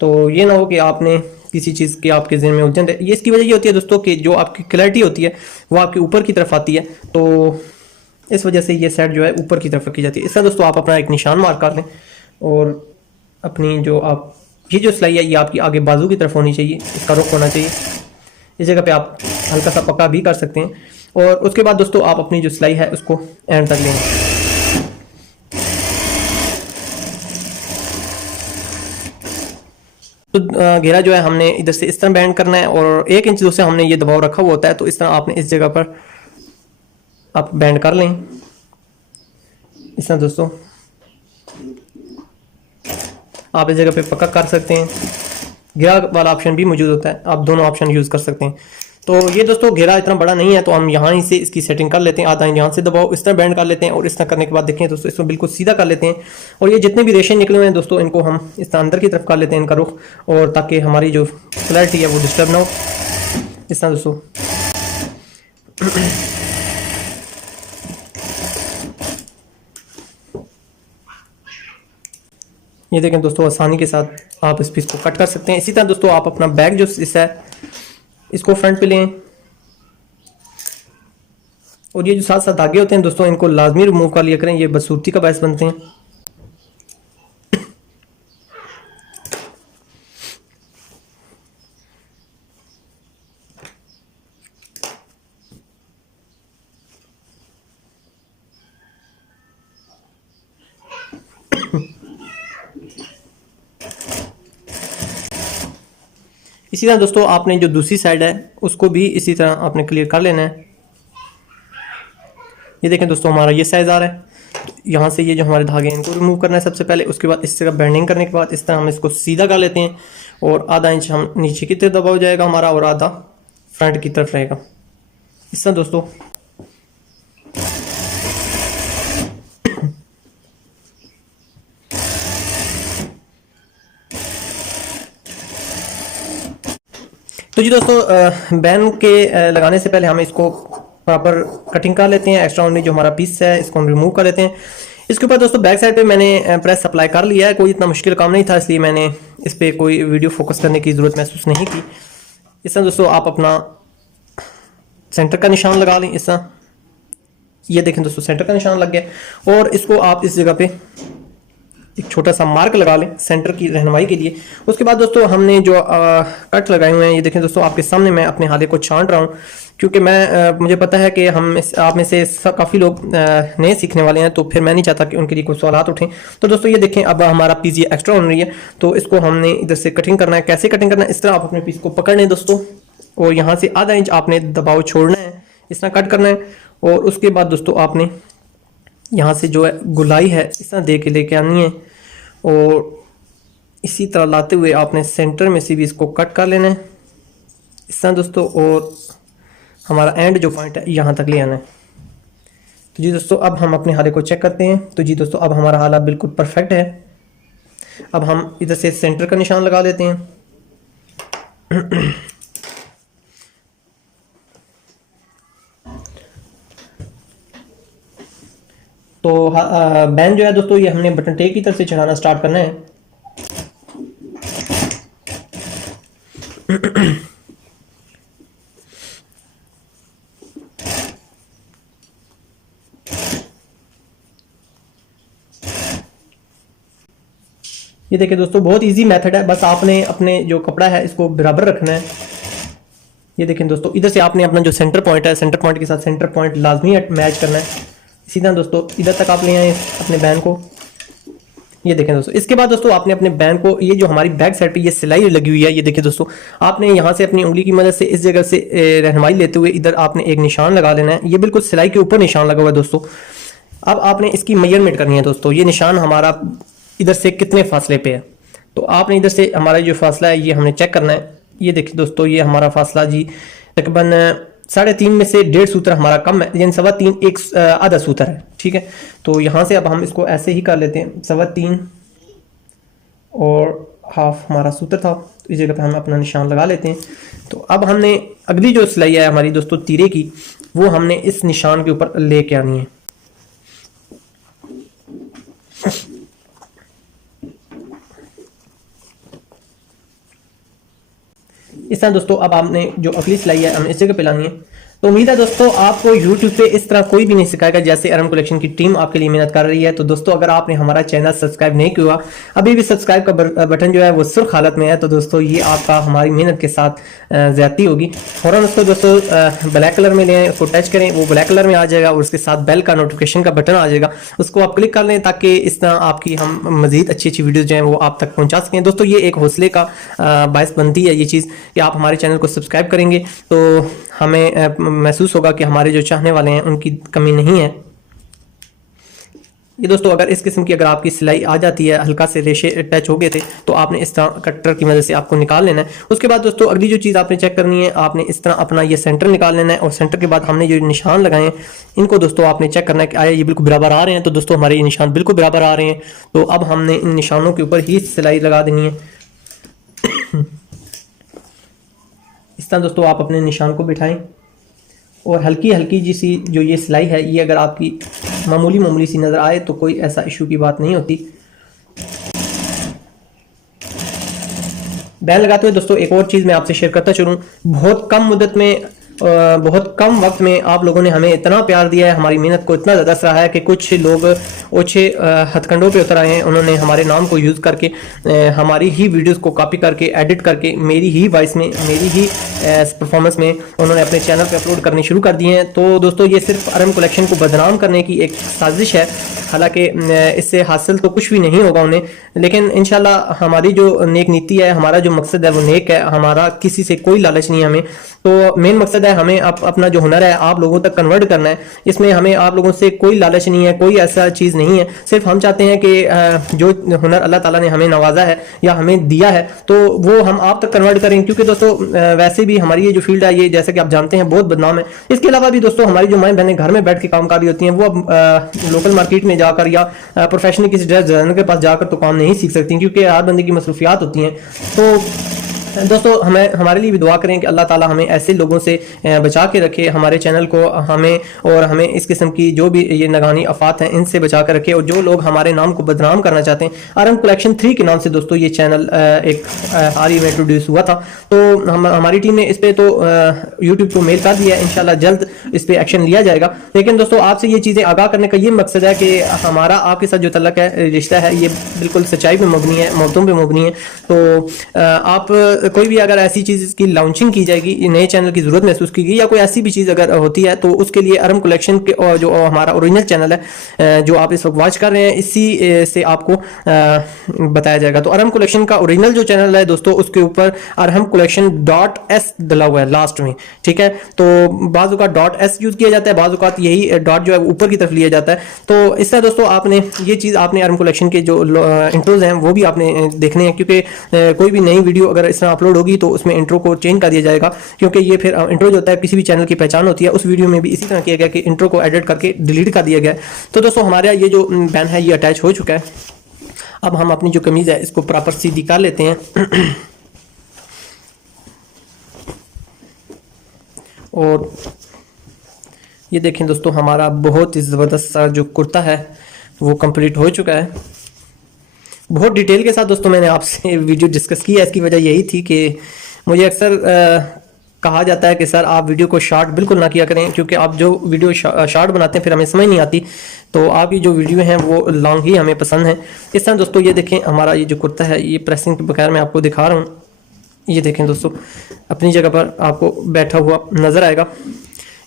तो ये ना हो कि आपने किसी चीज़ की आपके ज़हन में उलझन है। ये इसकी वजह ये होती है दोस्तों कि जो आपकी क्लैरिटी होती है वो आपके ऊपर की तरफ आती है, तो इस वजह से ये सेट जो है ऊपर की तरफ रखी जाती है। इसका दोस्तों आप अपना एक निशान मार्क कर लें और अपनी जो आप ये जो सिलाई है ये आपकी आगे बाजू की तरफ होनी चाहिए, इसका रुख होना चाहिए। इस जगह पे आप हल्का सा पक्का भी कर सकते हैं। और उसके बाद दोस्तों आप अपनी जो सिलाई है उसको एंड तक लेंगे। तो घेरा जो है हमने इधर से इस तरह बैंड करना है और 1 इंच से हमने ये दबाव रखा हुआ होता है, तो इस तरह आपने इस जगह पर आप बैंड कर लें इस तरह। दोस्तों आप इस जगह पे पक्का कर सकते हैं, घेरा वाला ऑप्शन भी मौजूद होता है, आप दोनों ऑप्शन यूज़ कर सकते हैं। तो ये दोस्तों घेरा इतना बड़ा नहीं है तो हम यहाँ ही से इसकी सेटिंग कर लेते हैं। आधा यहाँ से दबाओ इस तरह बैंड कर लेते हैं और इस तरह करने के बाद देखें दोस्तों इसमें बिल्कुल सीधा कर लेते हैं। और ये जितने भी रेशे निकले हुए हैं दोस्तों इनको हम इस तरह अंदर की तरफ कर लेते हैं इनका रुख, और ताकि हमारी जो क्लैरिटी है वो डिस्टर्ब ना हो। इस तरह दोस्तों ये देखें दोस्तों आसानी के साथ आप इस पीस को कट कर सकते हैं। इसी तरह दोस्तों आप अपना बैग जो हिस्सा है इसको फ्रंट पे लें और ये जो साथ साथ धागे होते हैं दोस्तों इनको लाजमी रिमूव कर लिया करें, ये बदसूरती का बायस बनते हैं। इसी तरह दोस्तों आपने जो दूसरी साइड है उसको भी इसी तरह आपने क्लियर कर लेना है। ये देखें दोस्तों हमारा ये साइज आ रहा है, यहाँ से ये जो हमारे धागे हैं इनको रिमूव करना है सबसे पहले। उसके बाद इस तरह बेंडिंग करने के बाद इस तरह हम इसको सीधा कर लेते हैं और आधा इंच हम नीचे की तरफ दबा हो जाएगा हमारा और आधा फ्रंट की तरफ रहेगा इस तरह दोस्तों। तो जी दोस्तों बैन के लगाने से पहले हम इसको प्रॉपर कटिंग कर लेते हैं। एक्स्ट्रा ओनली जो हमारा पीस है इसको हम रिमूव कर लेते हैं। इसके ऊपर दोस्तों बैक साइड पे मैंने प्रेस अप्लाई कर लिया है, कोई इतना मुश्किल काम नहीं था इसलिए मैंने इस पर कोई वीडियो फोकस करने की ज़रूरत महसूस नहीं की। इस तरह दोस्तों आप अपना सेंटर का निशान लगा लें इस तरह। ये देखें दोस्तों सेंटर का निशान लग गया और इसको आप इस जगह पे एक छोटा सा मार्क लगा लें सेंटर की रहनुमाई के लिए। उसके बाद दोस्तों हमने जो कट लगाए हुए हैं ये देखें दोस्तों आपके सामने मैं अपने हाथे को छांट रहा हूँ क्योंकि मुझे पता है कि आप में से काफ़ी लोग नए सीखने वाले हैं, तो फिर मैं नहीं चाहता कि उनके लिए कोई सवाल उठें। तो दोस्तों ये देखें अब हमारा पीस ये एक्स्ट्रा होने रही है, तो इसको हमने इधर से कटिंग करना है। कैसे कटिंग करना है, इस तरह आप अपने पीस को पकड़ लें दोस्तों और यहाँ से आधा इंच आपने दबाव छोड़ना है, इस तरह कट करना है। और उसके बाद दोस्तों आपने यहाँ से जो है गुलाई है इस तरह दे के लेके आनी है और इसी तरह लाते हुए आपने सेंटर में से भी इसको कट कर लेना है इस तरह दोस्तों, और हमारा एंड जो पॉइंट है यहाँ तक ले आना है। तो जी दोस्तों अब हम अपने हाले को चेक करते हैं। तो जी दोस्तों अब हमारा हाला बिल्कुल परफेक्ट है। अब हम इधर से सेंटर का निशान लगा लेते हैं। तो बैन जो है दोस्तों ये हमने बटन टेक की तरफ से चढ़ाना स्टार्ट करना है। ये देखिए दोस्तों बहुत इजी मेथड है, बस आपने अपने जो कपड़ा है इसको बराबर रखना है। ये देखें दोस्तों इधर से आपने अपना जो सेंटर पॉइंट है, सेंटर पॉइंट के साथ सेंटर पॉइंट लाजमी मैच करना है। इसी तरह दोस्तों इधर तक आप ले आए अपने बैन को। ये देखें दोस्तों, इसके बाद दोस्तों आपने अपने बैन को, ये जो हमारी बैक साइड पे ये सिलाई लगी हुई है, ये देखिए दोस्तों आपने यहाँ से अपनी उंगली की मदद से इस जगह से रहनुमाई लेते हुए इधर आपने एक निशान लगा लेना है। ये बिल्कुल सिलाई के ऊपर निशान लगा हुआ है दोस्तों। अब आपने इसकी मेजरमेंट करनी है दोस्तों, ये निशान हमारा इधर से कितने फासले पे है। तो आपने इधर से हमारा जो फासला है ये हमने चेक करना है। ये देखिए दोस्तों ये हमारा फासला जी तकरीबन 3.5 में से 1.5 सूत्र हमारा कम है, यानी 3.25 एक आधा सूत्र है। ठीक है, तो यहाँ से अब हम इसको ऐसे ही कर लेते हैं। 3.25 और हाफ हमारा सूत्र था, तो इस जगह पे हम अपना निशान लगा लेते हैं। तो अब हमने अगली जो सिलाई है हमारी दोस्तों तीरे की, वो हमने इस निशान के ऊपर लेके आनी है। इस तरह दोस्तों अब आपने जो अगली सिलाई है हमें इस जगह पे लानी है। तो उम्मीद है दोस्तों आपको YouTube पे इस तरह कोई भी नहीं सिखाएगा जैसे अरम कलेक्शन की टीम आपके लिए मेहनत कर रही है। तो दोस्तों अगर आपने हमारा चैनल सब्सक्राइब नहीं किया, अभी भी सब्सक्राइब का बटन जो है वो सुर्ख हालत में है, तो दोस्तों ये आपका हमारी मेहनत के साथ ज्यादती होगी। फौरन उसको दोस्तों ब्लैक कलर में लें, उसको टच करें, वो ब्लैक कलर में आ जाएगा और उसके साथ बेल का नोटिफिकेशन का बटन आ जाएगा, उसको आप क्लिक कर लें ताकि इस तरह आपकी हम मजीद अच्छी अच्छी वीडियोज जो हैं वो आप तक पहुँचा सकें। दोस्तों ये एक हौसले का बायस बनती है ये चीज़ कि आप हमारे चैनल को सब्सक्राइब करेंगे तो हमें महसूस होगा कि हमारे जो चाहने वाले हैं उनकी कमी नहीं है। ये दोस्तों अगर इस किस्म की अगर आपकी सिलाई आ जाती है, हल्का से रेशे टच हो गए थे, तो आपने इस तरह कटर की मदद से आपको निकाल लेना है। उसके बाद दोस्तों अगली जो चीज़ आपने चेक करनी है, आपने इस तरह अपना ये सेंटर निकाल लेना है और सेंटर के बाद हमने जो निशान लगाए हैं इनको दोस्तों आपने चेक करना है कि आया ये बिल्कुल बराबर आ रहे हैं। तो दोस्तों हमारे ये निशान बिल्कुल बराबर आ रहे हैं। तो अब हमने इन निशानों के ऊपर ही सिलाई लगा देनी है। इस तरह दोस्तों आप अपने निशान को बिठाएं और हल्की हल्की जी सी जो ये सिलाई है ये अगर आपकी मामूली सी नज़र आए तो कोई ऐसा इशू की बात नहीं होती। बैन लगाते हुए दोस्तों एक और चीज़ मैं आपसे शेयर करता चलूँ, बहुत कम मुद्दत में बहुत कम वक्त में आप लोगों ने हमें इतना प्यार दिया है, हमारी मेहनत को इतना ज़्यादा सराहा है कि कुछ लोग ओछे हथकंडों पे उतर आए हैं। उन्होंने हमारे नाम को यूज़ करके हमारी ही वीडियोस को कॉपी करके एडिट करके मेरी ही वॉइस में, मेरी ही परफॉर्मेंस में उन्होंने अपने चैनल पे अपलोड करने शुरू कर दिए हैं। तो दोस्तों ये सिर्फ अरम कलेक्शन को बदनाम करने की एक साजिश है, हालांकि इससे हासिल तो कुछ भी नहीं होगा उन्हें, लेकिन इंशाल्लाह हमारी जो नेक नीति है, हमारा जो मकसद है वो नेक है, हमारा किसी से कोई लालच नहीं है हमें। तो मेन मकसद है हमें अपना जो हुनर है आप लोगों तक कन्वर्ट करना है। इसमें हमें आप लोगों से कोई लालच नहीं है, कोई ऐसा चीज़ नहीं है। सिर्फ हम चाहते हैं कि जो हुनर अल्लाह ताला ने हमें नवाजा है या हमें दिया है तो वो हम आप तक कन्वर्ट करें, क्योंकि दोस्तों वैसे भी हमारी ये जो फील्ड है ये जैसे कि आप जानते हैं बहुत बदनाम है। इसके अलावा भी दोस्तों हमारी जो माएँ बहनें घर में बैठ के काम कर रही होती हैं वो अब लोकल मार्केट में जाकर या प्रोफेशनल किसी ड्रेस डिजाइनर के पास जाकर तो काम नहीं सीख सकती, क्योंकि हर बंदे की मसरूफियात होती हैं। तो दोस्तों हमारे लिए भी दुआ करें कि अल्लाह ताला हमें ऐसे लोगों से बचा के रखे, हमारे चैनल को हमें इस किस्म की जो भी ये नगानी आफात हैं इनसे बचा कर रखे। और जो लोग हमारे नाम को बदनाम करना चाहते हैं, अरम कलेक्शन 3 के नाम से दोस्तों ये चैनल एक हाल ही में इंट्रोड्यूस हुआ था, तो हमारी टीम ने इस पर तो यूट्यूब को मेल कर दिया है, इंशाल्लाह जल्द इस पर एक्शन लिया जाएगा। लेकिन दोस्तों आपसे ये चीज़ें आगाह करने का ये मकसद है कि हमारा आपके साथ जो तल्लक है, रिश्ता है, ये बिल्कुल सच्चाई पर मबनी है, मोहब्बतों पर मबनी है। तो आप कोई भी अगर ऐसी चीज़ की लॉन्चिंग की जाएगी, नए चैनल की जरूरत महसूस की गई या कोई ऐसी भी चीज़ अगर होती है तो उसके लिए अरम कलेक्शन के जो हमारा ओरिजिनल चैनल है जो आप इस वक्त वॉच कर रहे हैं, इसी से आपको बताया जाएगा। तो अरम कलेक्शन का ओरिजिनल जो चैनल है दोस्तों उसके ऊपर अरहम कलेक्शन .s डला हुआ है लास्ट में, ठीक है। तो बाज़ औक़ात .s यूज़ किया जाता है, बाज़ औक़ात यही डॉट जो है ऊपर की तरफ लिया जाता है। तो इस तरह दोस्तों आपने ये चीज़ आपने अरम कलेक्शन के जो इंट्रोज हैं वो भी आपने देखने हैं, क्योंकि कोई भी नई वीडियो अगर इस तरह तरह अपलोड होगी तो उसमें इंट्रो को चेंज कर दिया जाएगा, क्योंकि ये फिर इंट्रो जो होता है किसी भी चैनल की पहचान होती है। उस वीडियो में भी इसी तरह किया गया कि इंट्रो को एडिट करके डिलीट कर दिया गया। तो दोस्तों हमारे ये जो बैन है ये अटैच हो चुका है। अब हम अपनी जो कमीज़ है इसको प्रॉपर सीधी कर लेते हैं और ये देखें दोस्तों, हमारा बहुत ही ज़बरदस्त सा जो कुर्ता है वो कंप्लीट हो चुका है। बहुत डिटेल के साथ दोस्तों मैंने आपसे वीडियो डिस्कस की है। इसकी वजह यही थी कि मुझे अक्सर कहा जाता है कि सर आप वीडियो को शॉर्ट बिल्कुल ना किया करें, क्योंकि आप जो वीडियो शॉर्ट बनाते हैं फिर हमें समझ नहीं आती। तो आपकी जो वीडियो हैं वो लॉन्ग ही हमें पसंद है। इस तरह दोस्तों ये देखें, हमारा ये जो कुर्ता है ये प्रेसिंग के बगैर मैं आपको दिखा रहा हूँ। ये देखें दोस्तों, अपनी जगह पर आपको बैठा हुआ नज़र आएगा।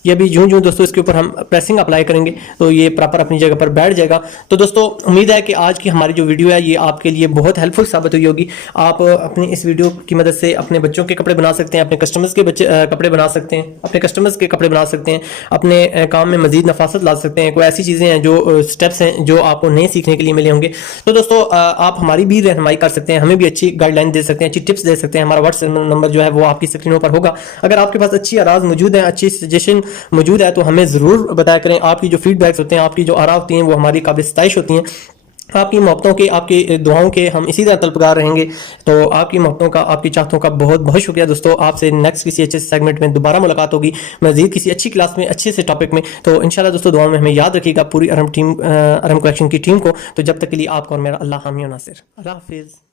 ये भी यूं दोस्तों इसके ऊपर हम प्रेसिंग अप्लाई करेंगे तो ये प्रॉपर अपनी जगह पर बैठ जाएगा। तो दोस्तों उम्मीद है कि आज की हमारी जो वीडियो है ये आपके लिए बहुत हेल्पफुल साबित हुई होगी। आप अपनी इस वीडियो की मदद से अपने बच्चों के कपड़े बना सकते हैं, अपने कस्टमर्स के कपड़े बना सकते हैं, अपने कस्टमर्स के कपड़े बना सकते हैं, अपने काम में मजीद नफासत ला सकते हैं। कोई ऐसी चीज़ें हैं जो स्टेप्स हैं जो आपको नए सीखने के लिए मिले होंगे। तो दोस्तों आप हमारी भी रहनुमाई कर सकते हैं, हमें भी अच्छी गाइडलाइन दे सकते हैं, अच्छी टिप्स दे सकते हैं। हमारा व्हाट्सएप नंबर जो है वो आपकी स्क्रीनों पर होगा। अगर आपके पास अच्छी आराज मौजूद है, अच्छी सजेशन मौजूद है तो हमें ज़रूर बताया करें। आपकी जो फीडबैक्स होते हैं, आपकी जो आरा होती हैं वो हमारी काबिल सताइश होती हैं। आपकी मोहब्बतों के, आपकी दुआओं के हम इसी तरह तलबगार रहेंगे। तो आपकी मोहब्बतों का, आपकी चाहतों का बहुत बहुत शुक्रिया दोस्तों। आपसे नेक्स्ट किसी अच्छे सेगमेंट में दोबारा मुलाकात होगी, मज़ीद किसी अच्छी क्लास में, अच्छे से टॉपिक में। तो इंशाल्लाह दोस्तों दुआ में हमें याद रखिएगा पूरी अरम कलेक्शन की टीम को। तो जब तक के लिए आपको और मेरा अल्लाह हामी और नासिर। अल्लाह हाफिज़।